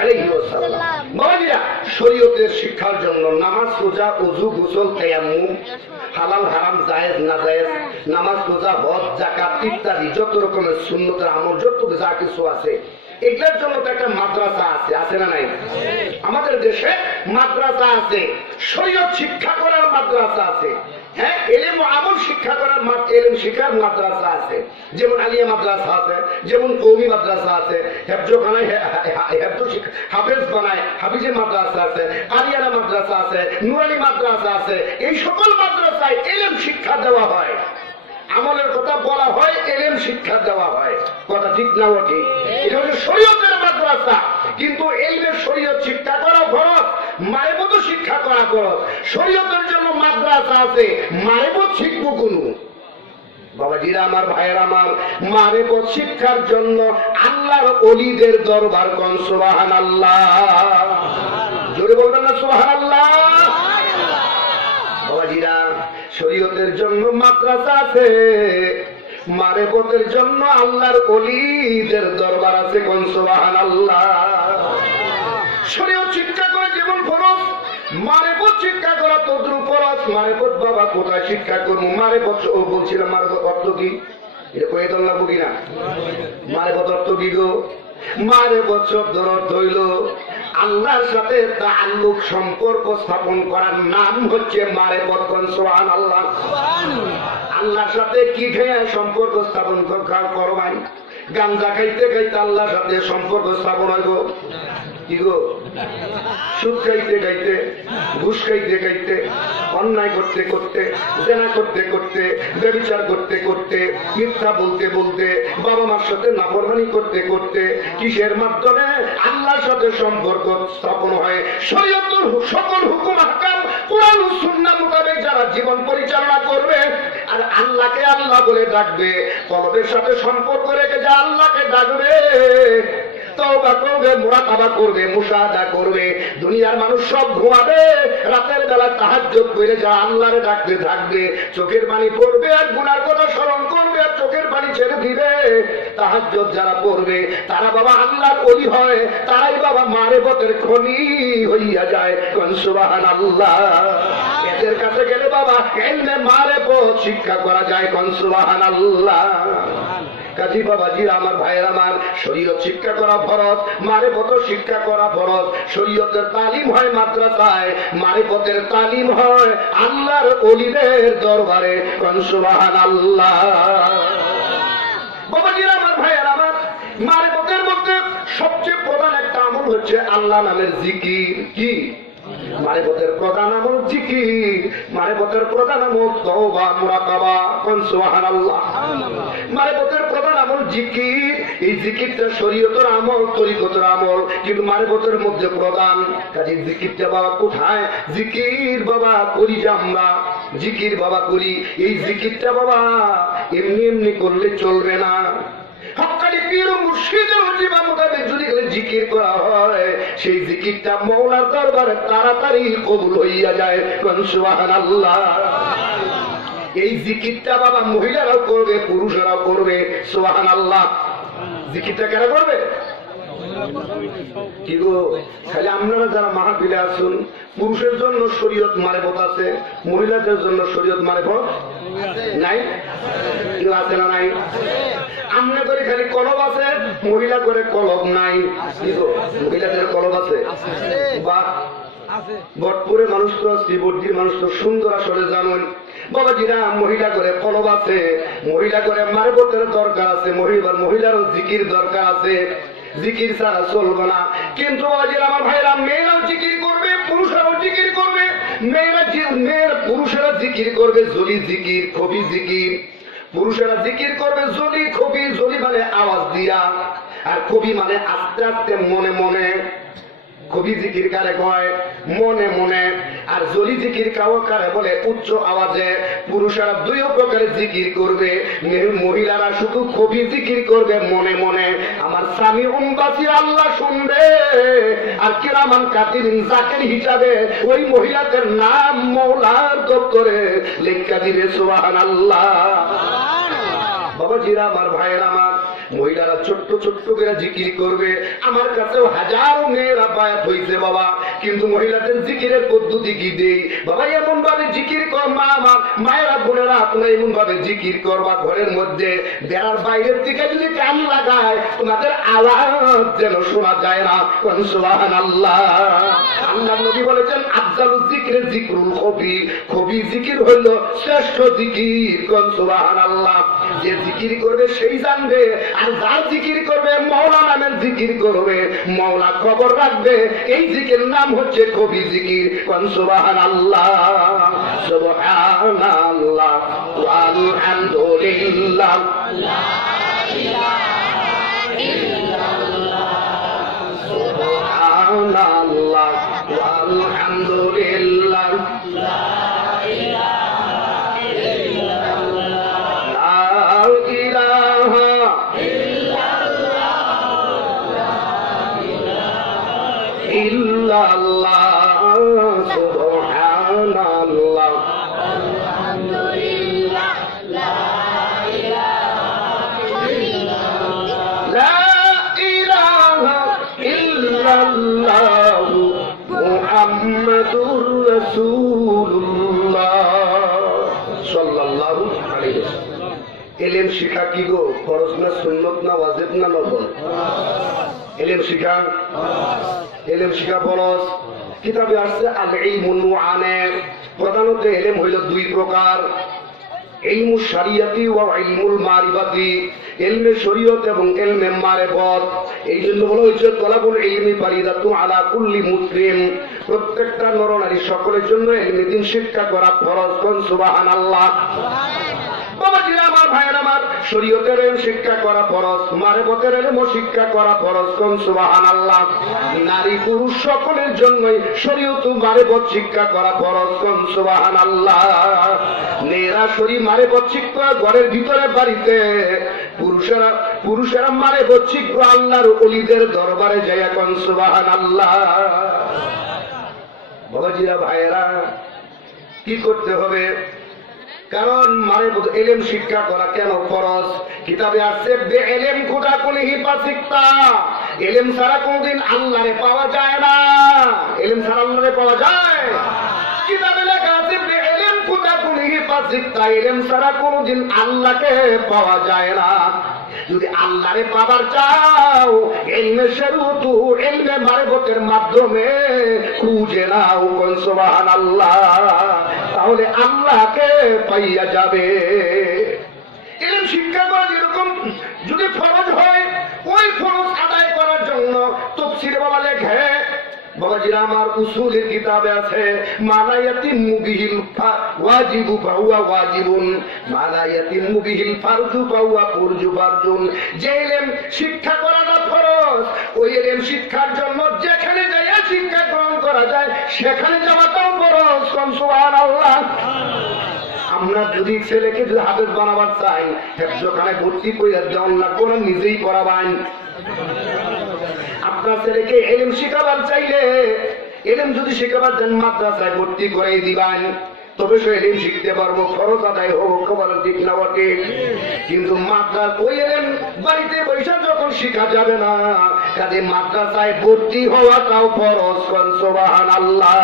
আলাইহি ওয়াসাল্লাম। বাবাজিরা, শরীয়তের শিক্ষার জন্য নামাজ, রোজা, ওযু, গোসল, তায়াম্মুম, হালাল হারাম, জায়েজ না জায়েজ, নামাজ, রোজা, হজ, যাকাত ইত্যাদি যত রকমের সুন্নতের আমল যত যা কিছু আছে, এগুলোর জন্য তো একটা মাদ্রাসা আছে, আছে না নাই? আমাদের দেশে মাদ্রাসা আছে, শরীয়ত শিক্ষা করার মাদ্রাসা আছে। হ্যাঁ, এলেম ও আমল শিক্ষা করার এলেম শিক্ষার মাদ্রাসা আছে, যেমন আলিয়া মাদ্রাসা আছে, যেমন কওমি মাদ্রাসা আছে, হেফজখানায় হাফেজ বানায় হাফিজের মাদ্রাসা আছে, আলিয়ানা মাদ্রাসা আছে, নুরানি মাদ্রাসা আছে। এই সকল মাদ্রাসায় এলেম শিক্ষা দেওয়া হয়, আমলের কথা বলা হয়, এলেম শিক্ষা দেওয়া হয়। কথা ঠিক না ঠিক? এটা হচ্ছে শরীয়তের মাদ্রাসা। কিন্তু এলমের শরীয়ত শিক্ষা করা ফরজ, মারিফত শিক্ষা করা ফরজ। শরীয়তের জন্য মাদ্রাসা আছে, মারিফত শিখবো কোন? বাবাজিরা আমার, ভাইয়ের আমার, মারিফত শিক্ষার জন্য আল্লাহর ওলিদের দরবার কোন? সুবহানাল্লাহ, জোরে বলবেন না সুবহানাল্লাহ? বাবাজিরা, শরীয়তের জন্য মাদ্রাসা আছে, মারিফতের জন্য আল্লাহর ওলিদের দরবার আছে কোন? সুবহানাল্লাহ। শরীয়ত শিক্ষা করে যেমন ফরজ, মারিফত শিক্ষা করা তদ্রুপ ফরজ। মারিফত বাবা কোথায় শিক্ষা করবো? মারিফত বলছিলাম, মারিফত অর্থ কি এটা কয়ে তো লাগবো কিনা? মারিফত অর্থ কি গো? মারিফত শব্দের অর্থ হইল আল্লাহর সাথে তাআল্লুক, সম্পর্ক স্থাপন করার নাম হচ্ছে মারিফত। সুবহানাল্লাহ। আল্লাহর সাথে কি খেয়ে সম্পর্ক স্থাপন করবাই? গাঞ্জা খাইতে খাইতে আল্লাহর সাথে সম্পর্ক স্থাপন হইব কি গো? সুদ খাইতে খাইতে, ঘুষ খাইতে খাইতে, অন্যায় করতে করতে, জেনা করতে করতে, ব্যভিচার করতে করতে, মিথ্যা বলতে বলতে, বাবা মার সাথে নাফরমানি করতে করতে, কিসের মাধ্যমে আল্লাহর সাথে সম্পর্ক স্থাপন হয়? শরীয়তের সকল হুকুম আহকাম কুরআন ও সুন্নাহ মোতাবেক যারা জীবন পরিচালনা করবে আর আল্লাহকে আল্লাহ বলে ডাকবে, কলবের সাথে সম্পর্ক রেখে যা আল্লাহকে ডাকবে, তওবা করবে, মুরাকাবা করবে, মুশাহাদা করবে, দুনিয়ার মানুষ সব ঘুমাবে, রাতের বেলা তাহাজ্জুদ করে যা আল্লাহরে ডাকতে থাকবে, চোখের পানি পড়বে আর গুনার কথা স্মরণ করবে আর চোখের পানি ছেড়ে দিবে, তাহাজ্জুদ যারা পড়বে তারা বাবা আল্লাহর ওলি হয়, তারাই বাবা মারিফতের খনি হইয়া যায়। কোন সুবহানাল্লাহ। এদের কাছে গেলে বাবা এলমে মারিফত শিক্ষা করা যায়। কোন সুবহানাল্লাহ। কাজী বাবাজিরা আমার, ভাইয়ের আমার, শরীয়ত শিক্ষা করা ফরজ, মারিফত শিক্ষা করা ফরজ। শরীয়তের তালিম হয় মাদ্রাসায়, মারিফতের তালিম হয় আল্লাহর ওলিদের দরবারে। কোন সুবহানাল্লাহ। বাবাজিরা আমার, ভাইয়ের আমার, মারিফতের মধ্যে সবচেয়ে প্রধান একটা আমল হচ্ছে আল্লাহ নামের জিকির। কি? মারিফতের প্রধান আমল জিকির, মারিফতের প্রধান আমল তওবা, মুরাকাবা। কোন সুবহানাল্লাহ। মারিফতের প্রধান আমল জিকির। এই জিকিরটা শরীয়তের আমল, তরিকতের আমল, কিন্তু মারিফতের মধ্যে প্রধান। কাজে জিকিরটা বাবা কোথায়? জিকির বাবা করি যে আমরা, জিকির বাবা করি। এই জিকিরটা বাবা এমনি এমনি করলে চলবে না। হক্কানি পীর ও মুর্শিদের ওজিফা মোতাবেক যদি জিকির করা হয়, সেই জিকিরটা মওলার দরবারে তাড়াতাড়ি কবুল হইয়া যায়। কোন সুবহানাল্লাহ। এই জিকিরটা বাবা মহিলারাও করবে, পুরুষেরাও করবে। সুবহানাল্লাহ। জিকিরটা কারা করবে? কি গো, খালি আপনারা যারা মাহফিলে আসুন, পুরুষের জন্য শরীয়ত মারেফত আছে, মহিলাদের জন্য শরীয়ত মারেফত নাই? কেউ আছে না নাই? আমনে করে খালি কলব আছে, মহিলা করে কলব নাই। কি গো, মহিলাদের কলব আছে? বাহ, বটপুরে মানুষ তো, শ্রীবর্দির মানুষ তো সুন্দর আসলে জানেন বাবাজিরা, মহিলা করে কলব আছে, মহিলা করে মারবতের দরকার আছে, মহিলারও জিকির দরকার আছে, জিকির ছাড়া চলবে না। কিন্তু বাবাজিরা আমার ভাইরা, মেয়েরাও জিকির করবে, পুরুষরাও জিকির করবে। মেয়েরা পুরুষেরা জিকির করবে জলি জিকির, খবি জিকির। পুরুষেরা জিকির করবে জলি খবি, জলি মানে আওয়াজ দিয়া, আর খবি মানে আস্তে আস্তে মনে মনে। কবি জিকির কারে কয় মনে মনে, আর জলি জিকির কারে বলে উচ্চ আওয়াজে। পুরুষেরা দুই প্রকারের জিকির করবে, মহিলারা শুধু কবি জিকির করবে মনে মনে। আমার স্বামী উম্বাসী আল্লাহ শুনবে, আর কিরামান কাতিরিন জাকির হিসাবে ওই মহিলাদের নাম মৌলার দপ্তরে লেখা দিবে সুবহানাল্লাহ। বাবাজিরা আমার ভাইয়েরা আমার, মহিলারা ছোট্ট ছোট্ট করে জিকির করবে। আমার কাছেও হাজারো মেয়েরা বায়াত হইছে বাবা, কিন্তু মহিলাদের জিকিরের পদ্ধতি কি দেই বাবা? এমন ভাবে জিকির কর মা, আমার মায়েরা বোনেরা, তোমরা এমন ভাবে জিকির করবা, ঘরের মধ্যে বেড়ার বাইরের থেকে যদি কান লাগায় তোমাদের আওয়াজ যেন শোনা যায় না। সুবহানাল্লাহ। আল্লাহ নবী বলেছেন আফজালুজ যিকরি যিকরুল খবি, খবি জিকির হলো শ্রেষ্ঠ জিকির। সুবহানাল্লাহ। যে জিকির করবে সেই জানবে, আর যার জিকির করবে মওলা নামের জিকির করবে, মওলা খবর রাখবে। এই জিকির নাম হচ্ছে কবি জিকির। সুবহানাল্লাহ, সুবহানাল্লাহ, আলহামদুলিল্লাহ, লা ইলাহা ইল্লাল্লাহ, সুবহানাল্লাহ, আলহামদুলিল্লাহ, লা ইল্লাল্লাহ, সুবহানাল্লাহ, আলহামদুলিল্লাহ, লা ইলাহা ইল্লাল্লাহ, মুহাম্মাদুর রাসূলুল্লাহ সাল্লাল্লাহু আলাইহি ওয়াসাল্লাম। ইলম শিখা কি গো, ফরজ না সুন্নত না ওয়াজিব না নফল? ইলম শিখা, ইলম শিখা ফরজ। কিতাবে আসছে আল ইলমুন মুআনে, প্রধানত ইলম হইল দুই প্রকার, ইলমুশ শরিয়তি ওয়া ইলমুল মারিফাতি, ইলমে শরীয়ত এবং ইলমে মারিফত। এই জন্য বলা হয়েছে তলাবুল ইলমি ফারিদাতুন আলা কুল্লি মুসলিম, প্রত্যেকটা নরনারী সকলের জন্য ইলমে দ্বীন শিক্ষা করা ফরজ। কোন সুবহানাল্লাহ। বাবাজিরা আমার ভাইয়ের আমার, শরীয়তের ইলম শিক্ষা করা ফরজ, মারিফতের ইলম শিক্ষা করা ফরজ। কোন সুবহানাল্লাহ। নারী পুরুষ সকলের জন্যই শরীয়ত মারিফত শিক্ষা করা ফরজ। কোন সুবহানাল্লাহ। মেয়েরা শরীর মারিফত শিক্ষা ঘরের ভিতরে বাড়িতে, পুরুষেরা মারিফত শিক্ষা আল্লাহর ওলিদের দরবারে যায়। কোন সুবহানাল্লাহ। বাবাজিরা ভাইয়েরা, কি করতে হবে? কারণ মারিফত ইলম শিক্ষা করা কেন ফরজ? কিতাবে আছে বেইলম খোদা কুলহি পাসিকতা, ইলম ছাড়া কোনদিন আল্লাহরে পাওয়া যায় না। ইলম ছাড়া আল্লাহরে পাওয়া যায়? কিতাবে লেখা আছে বেইলম খোদা কুলহি পাসিকতা, ইলম ছাড়া কোনদিন আল্লাহকে পাওয়া যায় না। যদি আল্লাহরে পাবার চাও, ইলমে শরীয়ত, ইলমে মারিফতের মাধ্যমে খুঁজে নাও। কোন সুবহানাল্লাহ। তাহলে আল্লাহকে পাইয়া যাবে। ইলম শিক্ষা করা যেরকম যদি ফরজ হয়, ওই ফরজ আদায় করার জন্য তাফসীরে বাবা লেখে, বাবাজিরা আমার উসুলের কিতাবে আছে মালা ইয়াতিমু বিহিল ওয়াজিবু ফাহুয়া ওয়াজিবুন, মালা ইয়াতিমু বিহিল ফারজু ফাহুয়া ফারজুন। যে ইলম শিক্ষা করাটা ফরজ, ওই ইলম শিক্ষার জন্য যেখানে যাইয়া শিক্ষা গ্রহণ করা যায় সেখানে যাওয়াটাও ফরজ। কোন সুবহানাল্লাহ। আমরা যদি ছেলেকে যদি হাফেজ বানাবার চাই, হেফজখানে ভর্তি করে দেওয়ান লাগবো না, নিজেই পড়াবেন। আপনার ছেলেকে ইলম শিখাবার চাইলে, ইলম যদি শিখাবার দেন মাদ্রাসায় ভর্তি করে দিবেন, তবে সে ইলম শিখতে পারবো, খরচ আদায় হোক, খবর ঠিক না বটে। কিন্তু মাদ্রাস ওই ইলম বাড়িতে বসে যখন শিখা যাবে না, কাজে মাদ্রাসায় ভর্তি হওয়াটাও ফরজ। সুবহানাল্লাহ।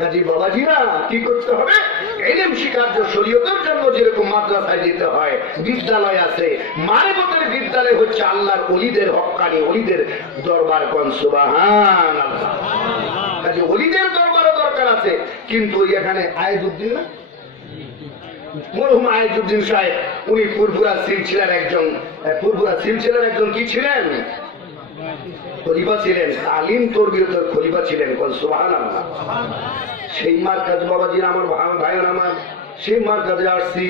কাজী বাবাজিরা কি করতে হবে? ইলম শিক্ষার শরীয়তের জন্য যেরকম মাদ্রাসায় যেতে হয়, বিদ্যালয় আছে, মারিফতের বিদ্যালয় হচ্ছে আল্লাহর ওলিদের হক্কানি ওলিদের দরবার। কোন সুবহানাল্লাহ। কাজে ওলিদের দরবারও দরকার আছে। কিন্তু এখানে আয়েজউদ্দিন না, মরহুম আয়েজউদ্দিন সাহেব, উনি ফুরফুরা সিলসিলার একজন কি ছিলেন? খলিফা ছিলেন, আলিম তরবিয়তের খলিফা ছিলেন। কোন সুবহানাল্লাহ। সেই মার্কাজ বাবাজির আমার ভাইয়ের আমার, সেই মার্কাজে আসছি।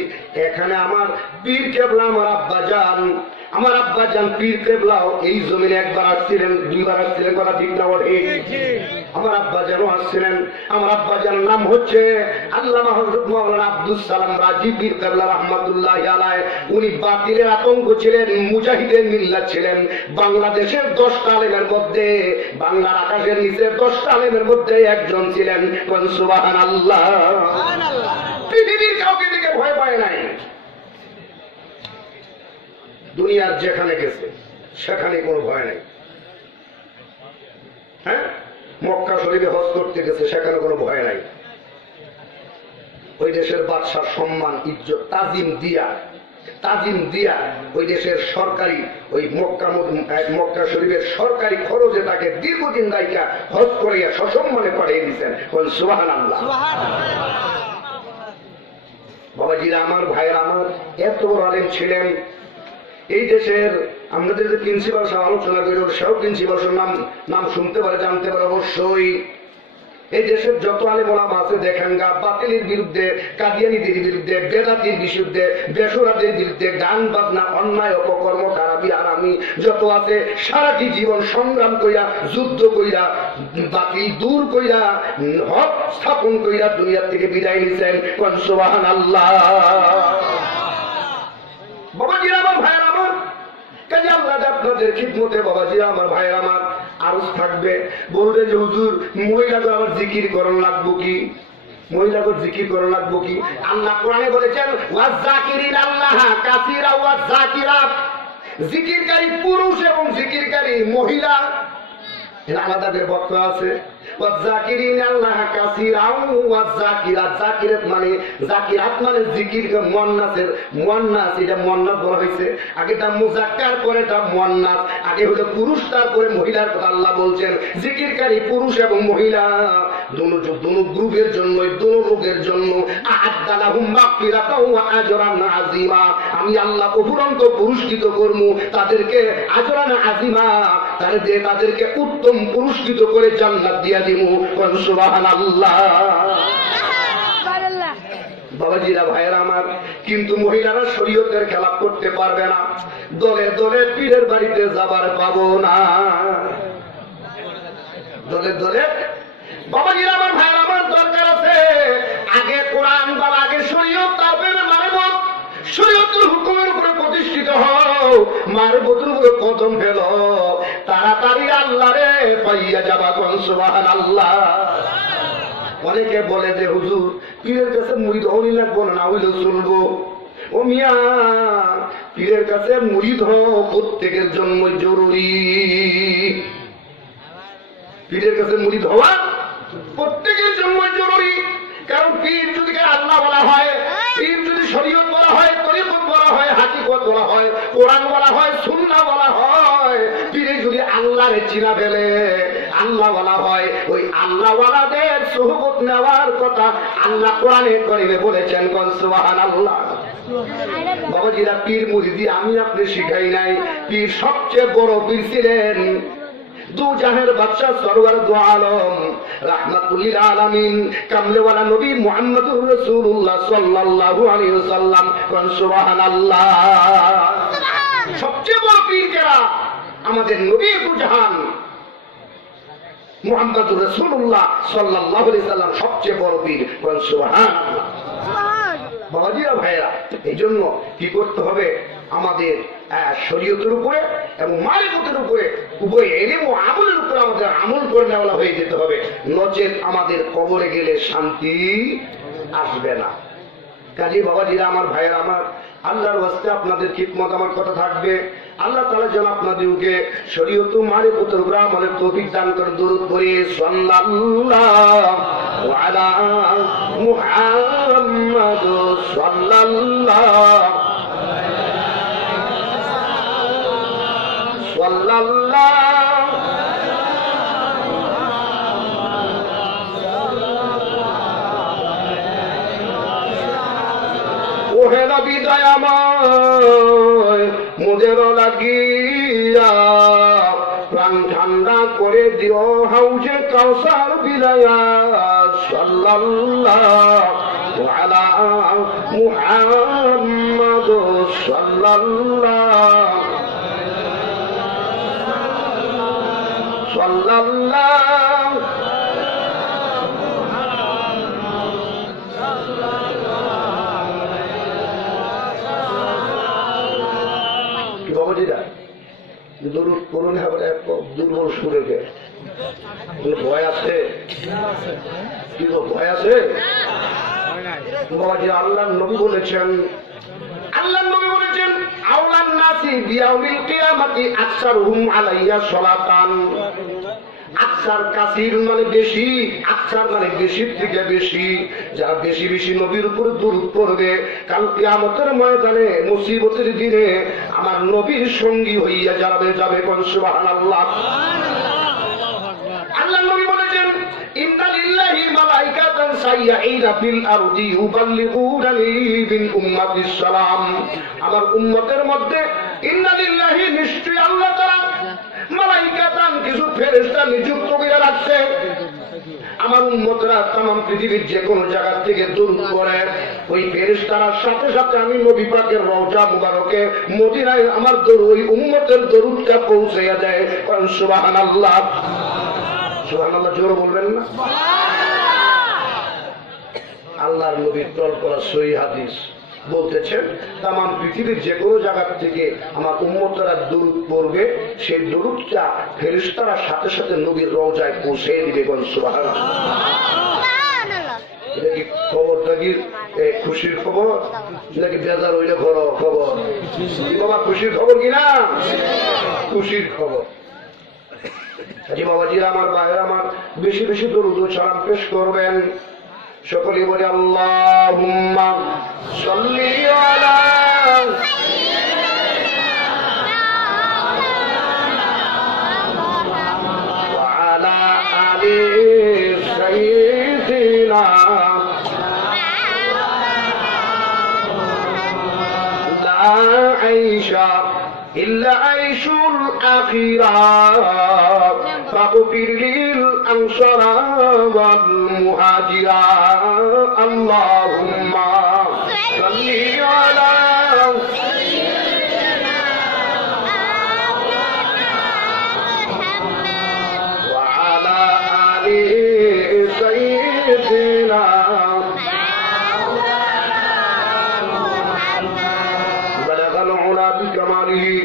এখানে আমার পীর কেবলা আমার আব্বা জান পীর কেবলাও এই জমিনে একবার আসছিলেন, দুইবার আসছিলেন, কথা ঠিক না বলে? আমার আব্বা জানও আসছিলেন। আমার আব্বা জান নাম হচ্ছে আল্লামা হযরত মাওলানা আব্দুস সালাম রাজি পীর কেবলা রাহমাতুল্লাহি আলাইহি। উনি বাতিলের আতঙ্ক ছিলেন, মুজাহিদের মিল্লাত ছিলেন। বাংলাদেশের 10টা আলেমের মধ্যে, বাংলার আকাশের নিচে 10টা আলেমের মধ্যে একজন ছিলেন। কোন সুবহানাল্লাহ। পৃথিবীর কাউকে দিকে ভয় পায় নাই। দুনিয়ার যেখানে গেছে সেখানে কোনো ভয় নাই। হ্যাঁ, মক্কা শরীফে হজ করতে গেছে, সেখানে কোনো ভয় নাই। ওই দেশের বাদশার সম্মান ইজ্জত তাজিম দিয়া ওই দেশের সরকারি ওই মক্কা শরীফের সরকারি খরচে তাকে দীর্ঘদিন দায়িকা হজ করিয়া সসম্মানে পাঠিয়ে দিচ্ছেন। সুবহানাল্লাহ। বাবাজিরা আমার, ভাইয়ের আমার, এত বড় আলেম ছিলেন। এই দেশের আমাদের যে প্রিন্সিপাল সাহেব আলোচনা করি, সেও প্রিন্সিপাল নাম শুনতে পারে, জানতে পারে অবশ্যই। এই দেশের যত আলেম ওলামা আছে দেখেন গা, বাতিলের বিরুদ্ধে, কাদিয়ানীদের বিরুদ্ধে, বেদাতির বিরুদ্ধে, বেসুরাদের বিরুদ্ধে, গান বাজনা, অন্যায় অপকর্ম, খারাপি আরামি যত আছে, সারাটি জীবন সংগ্রাম কইরা, যুদ্ধ কইরা, বাতিল দূর কইরা, হক স্থাপন কইরা দুনিয়ার থেকে বিদায় নিছেন। কোন সুবহানাল্লাহ। বাবাজিরা আমার, ভাইয়ের আমার, কাজে আল্লাহ আপনাদের খিদমতে বাবাজিরা আমার, ভাইয়ের আমার, আরজ থাকবে। বলবে যে হুজুর, মহিলাকে আবার জিকির করণ লাগবো কি? মহিলাকে জিকির করণ লাগবো কি? আল্লাহ কোরআনে বলেছেন, ওয়াজ্জাকিরিন আল্লাহ কাসীরা ওয়াজ্জাকিরাত। জিকিরকারী পুরুষ এবং জিকিরকারী মহিলা আলাদা বিভক্ত আছে। ওয়াজ্জাকিরিন আল্লাহ কাসীরা ওয়াজ্জাকিরাত। জাকিরাত মানে জিকির, মুয়ান্নাস, এটা মুয়ান্নাস বলা হয়েছে। আগেটা মুযাক্কার, পরে এটা মুয়ান্নাস। আগে হলো পুরুষ, তারপরে মহিলার কথা আল্লাহ বলছেন। জিকিরকারী পুরুষ এবং মহিলা দুনো গ্রুপের জন্য, দুনো লোকের জন্য আ'আদ্দা লাহুম মাগফিরাতাও ওয়া আজরান আযীমা। আমি আল্লাহ অফুরন্ত পুরস্কৃত করব তাদেরকে, আজরান আযীমা, তাদেরকে উত্তম পুরস্কৃত করে জান্নাত দিয়া দিব। সুবহানাল্লাহ। বাবাজিরা, ভাইয়েরা আমার, কিন্তু মহিলারা শরীয়তের খেলাপ করতে পারবে না। দলে দলে পীরের বাড়িতে যাবার পাবো না। দলে দলে বাবাজিরা আমার, ভাইয়েরা আমার, দরকার আছে আগে কোরআন বা আগে শরীয়ত, তারপরে মারফত। শরীয়তের হুকুমের উপরে প্রতিষ্ঠিত হও, মারফতের উপরে কদম ফেল, তাড়াতাড়ি আল্লাহরে পাইয়া যাবা। কোন সুবহানাল্লাহ। অনেকে বলে যে হুজুর, পীরের কাছে মুরিদ হওয়াই লাগবো না, না হইলেও চলবো। ও মিয়া, পীরের কাছে মুরিদ হওয়া প্রত্যেকের জন্য জরুরি। পীরের কাছে মুরিদ হওয়া প্রত্যেকের জন্য জরুরি। কারণ পীর যদি আল্লাহ বলা হয়, পীর যদি শরীয়ত বলা হয়, তরিকত বলা হয়, হাকিকত বলা হয়, কোরআন বলা হয়, সুন্নাহ বলা হয়, পীরে যদি আল্লাহরে চিনা ফেলে, আল্লাহ বলা হয়, ওই আল্লাহওয়ালাদের সুহবত নেওয়ার কথা আল্লাহ কোরআনে কারিমে বলেছেন। কোন সুবহানাল্লাহ। বাবাজিরা, পীর মুরিদি আমি আপনি শিখাই নাই। পীর সবচেয়ে বড় পীর ছিলেন দু জাহানের বাদশা সরওয়ার দু আলম রাহমাতুল লিল আলামিন কামলেওয়ালা নবী মুহাম্মদুর রাসূলুল্লাহ সাল্লাল্লাহু আলাইহি ওয়াসাল্লাম। কোন সুবহানাল্লাহ। সবচেয়ে বড় পীর কারা? আমাদের নবী দু জাহান মুহাম্মদুর রাসূলুল্লাহ সাল্লাল্লাহু আলাইহি ওয়াসাল্লাম সবচেয়ে বড় পীর। কোন সুবহানাল্লাহ। বাবাজিরা, ভাইরা, এই জন্য কি করতে হবে? আমাদের শরীয়তের উপরে এবং মারিফতের উপরে, উভয় ইলম ও আমলের উপরে আমাদের আমল করে নেওয়া হয়ে যেতে হবে। নচেত আমাদের কবরে গেলে শান্তি আসবে না। কাজী বাবাজিরা আমার, ভাইয়েরা আমার, আল্লাহর ওয়াস্তে আপনাদের খিদমত আমার কথা থাকবে। আল্লাহ তাআলা যেন আপনাদেরকে শরীয়ত মারিফতের উপর আমলের তৌফিক দান করে। দরুদ পড়ি সাল্লাল্লাহু আলা মুহাম্মাদ সাল্লাল্লাহু ওহে নবী দয়াময় মোদের লাগিয়া প্রাণ ঠান্ডা করে দিও হাউজে কাউসার বিলায়া সাল্লাল্লাহু আলা মুহাম্মাদ সাল্লাল্লাহু সাল্লাল্লাহু কি বাবাজিরা দরুদ পড়ুন হবে এক দুর্বল সুরে গে ভয় আছে কি ভয় আছে বাবাজি আল্লাহ নবী বলেছেন আওলান নাসি বিয়াউমিল কিয়ামতি আকসারুহুম আলাইয়া সালাতান। আকসার কাসির মানে বেশি, আকসার মানে বেশির থেকে বেশি, যারা বেশি বেশি নবীর উপর দরুদ পড়বে কাল কিয়ামতের ময়দানে মুসিবতের দিনে আমার নবীর সঙ্গী হইয়া যাবে কোন সুবহানাল্লাহ। আল্লাহ নবী বলেছেন ইন্না লিল্লাহি মালাইকাতান সাইয়্যাইনা ফিল আরদি ইউবাল্লিগুনা লিল উম্মাতিস সালাম। আমার উম্মতের মধ্যে ইন্না লিল্লাহি নিশ্চয় আল্লাহ তাআলা মালাইকাতান কিছু ফেরেশতা নিযুক্ত করে রাখছে। আমার উম্মতরা तमाम পৃথিবীর যে কোন জায়গা থেকে দরুদ পড়ে ওই ফেরেশতার সাথে সাথে আমি নবী পাকের রওজা মুবারকে মদিনায় আমার দরুদ ওই উম্মতের দরুদটা পৌঁছায়া দেয়। সুবহানাল্লাহ সুবহানাল্লাহ জোরে বলবেন না? আল্লাহর নবীর তল করা সহিহ হাদিস বলতেছেন तमाम পৃথিবীর যে কোনো জায়গা থেকে আমার উম্মতরা দরুদ পড়বে সেই দরুদটা ফেরেশতারা সাথে সাথে নবীর রওজায় পৌঁছে দিবে। সুবহানাল্লাহ। এটা কি খবরটা কি খুশির খবর নাকি বেজার হইলে খবর? বাবা খুশির খবর কিনা? খুশির খবর। বাবাজিরা আমার ভাইয়েরা আমার বেশি বেশি দরুদ ও সালাম পেশ করবেন। সকলে বলে আল্লাহুম্মা সাল্লি আলা ওয়া আলা আলি সাইয়্যিদিনা লা আইশা ইল্লা আইশুল আখিরাত ফাগফির লিল আনসারা ওয়াল মুহাজিরা আল্লাহুম্মা সাল্লি আলা ওয়া আলা আলি সাইয়্যিদিনা বালাগাল উলা বিকামালিহি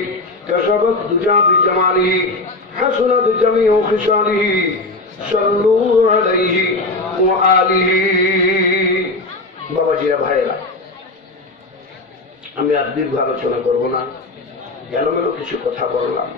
كشفت دجى بجماله حسنت جميع خصاله صلوا عليه وآله। বাবাজিরা ভাইরা আমি আর দীর্ঘ আলোচনা করবো না, এলোমেলো কিছু কথা বললাম।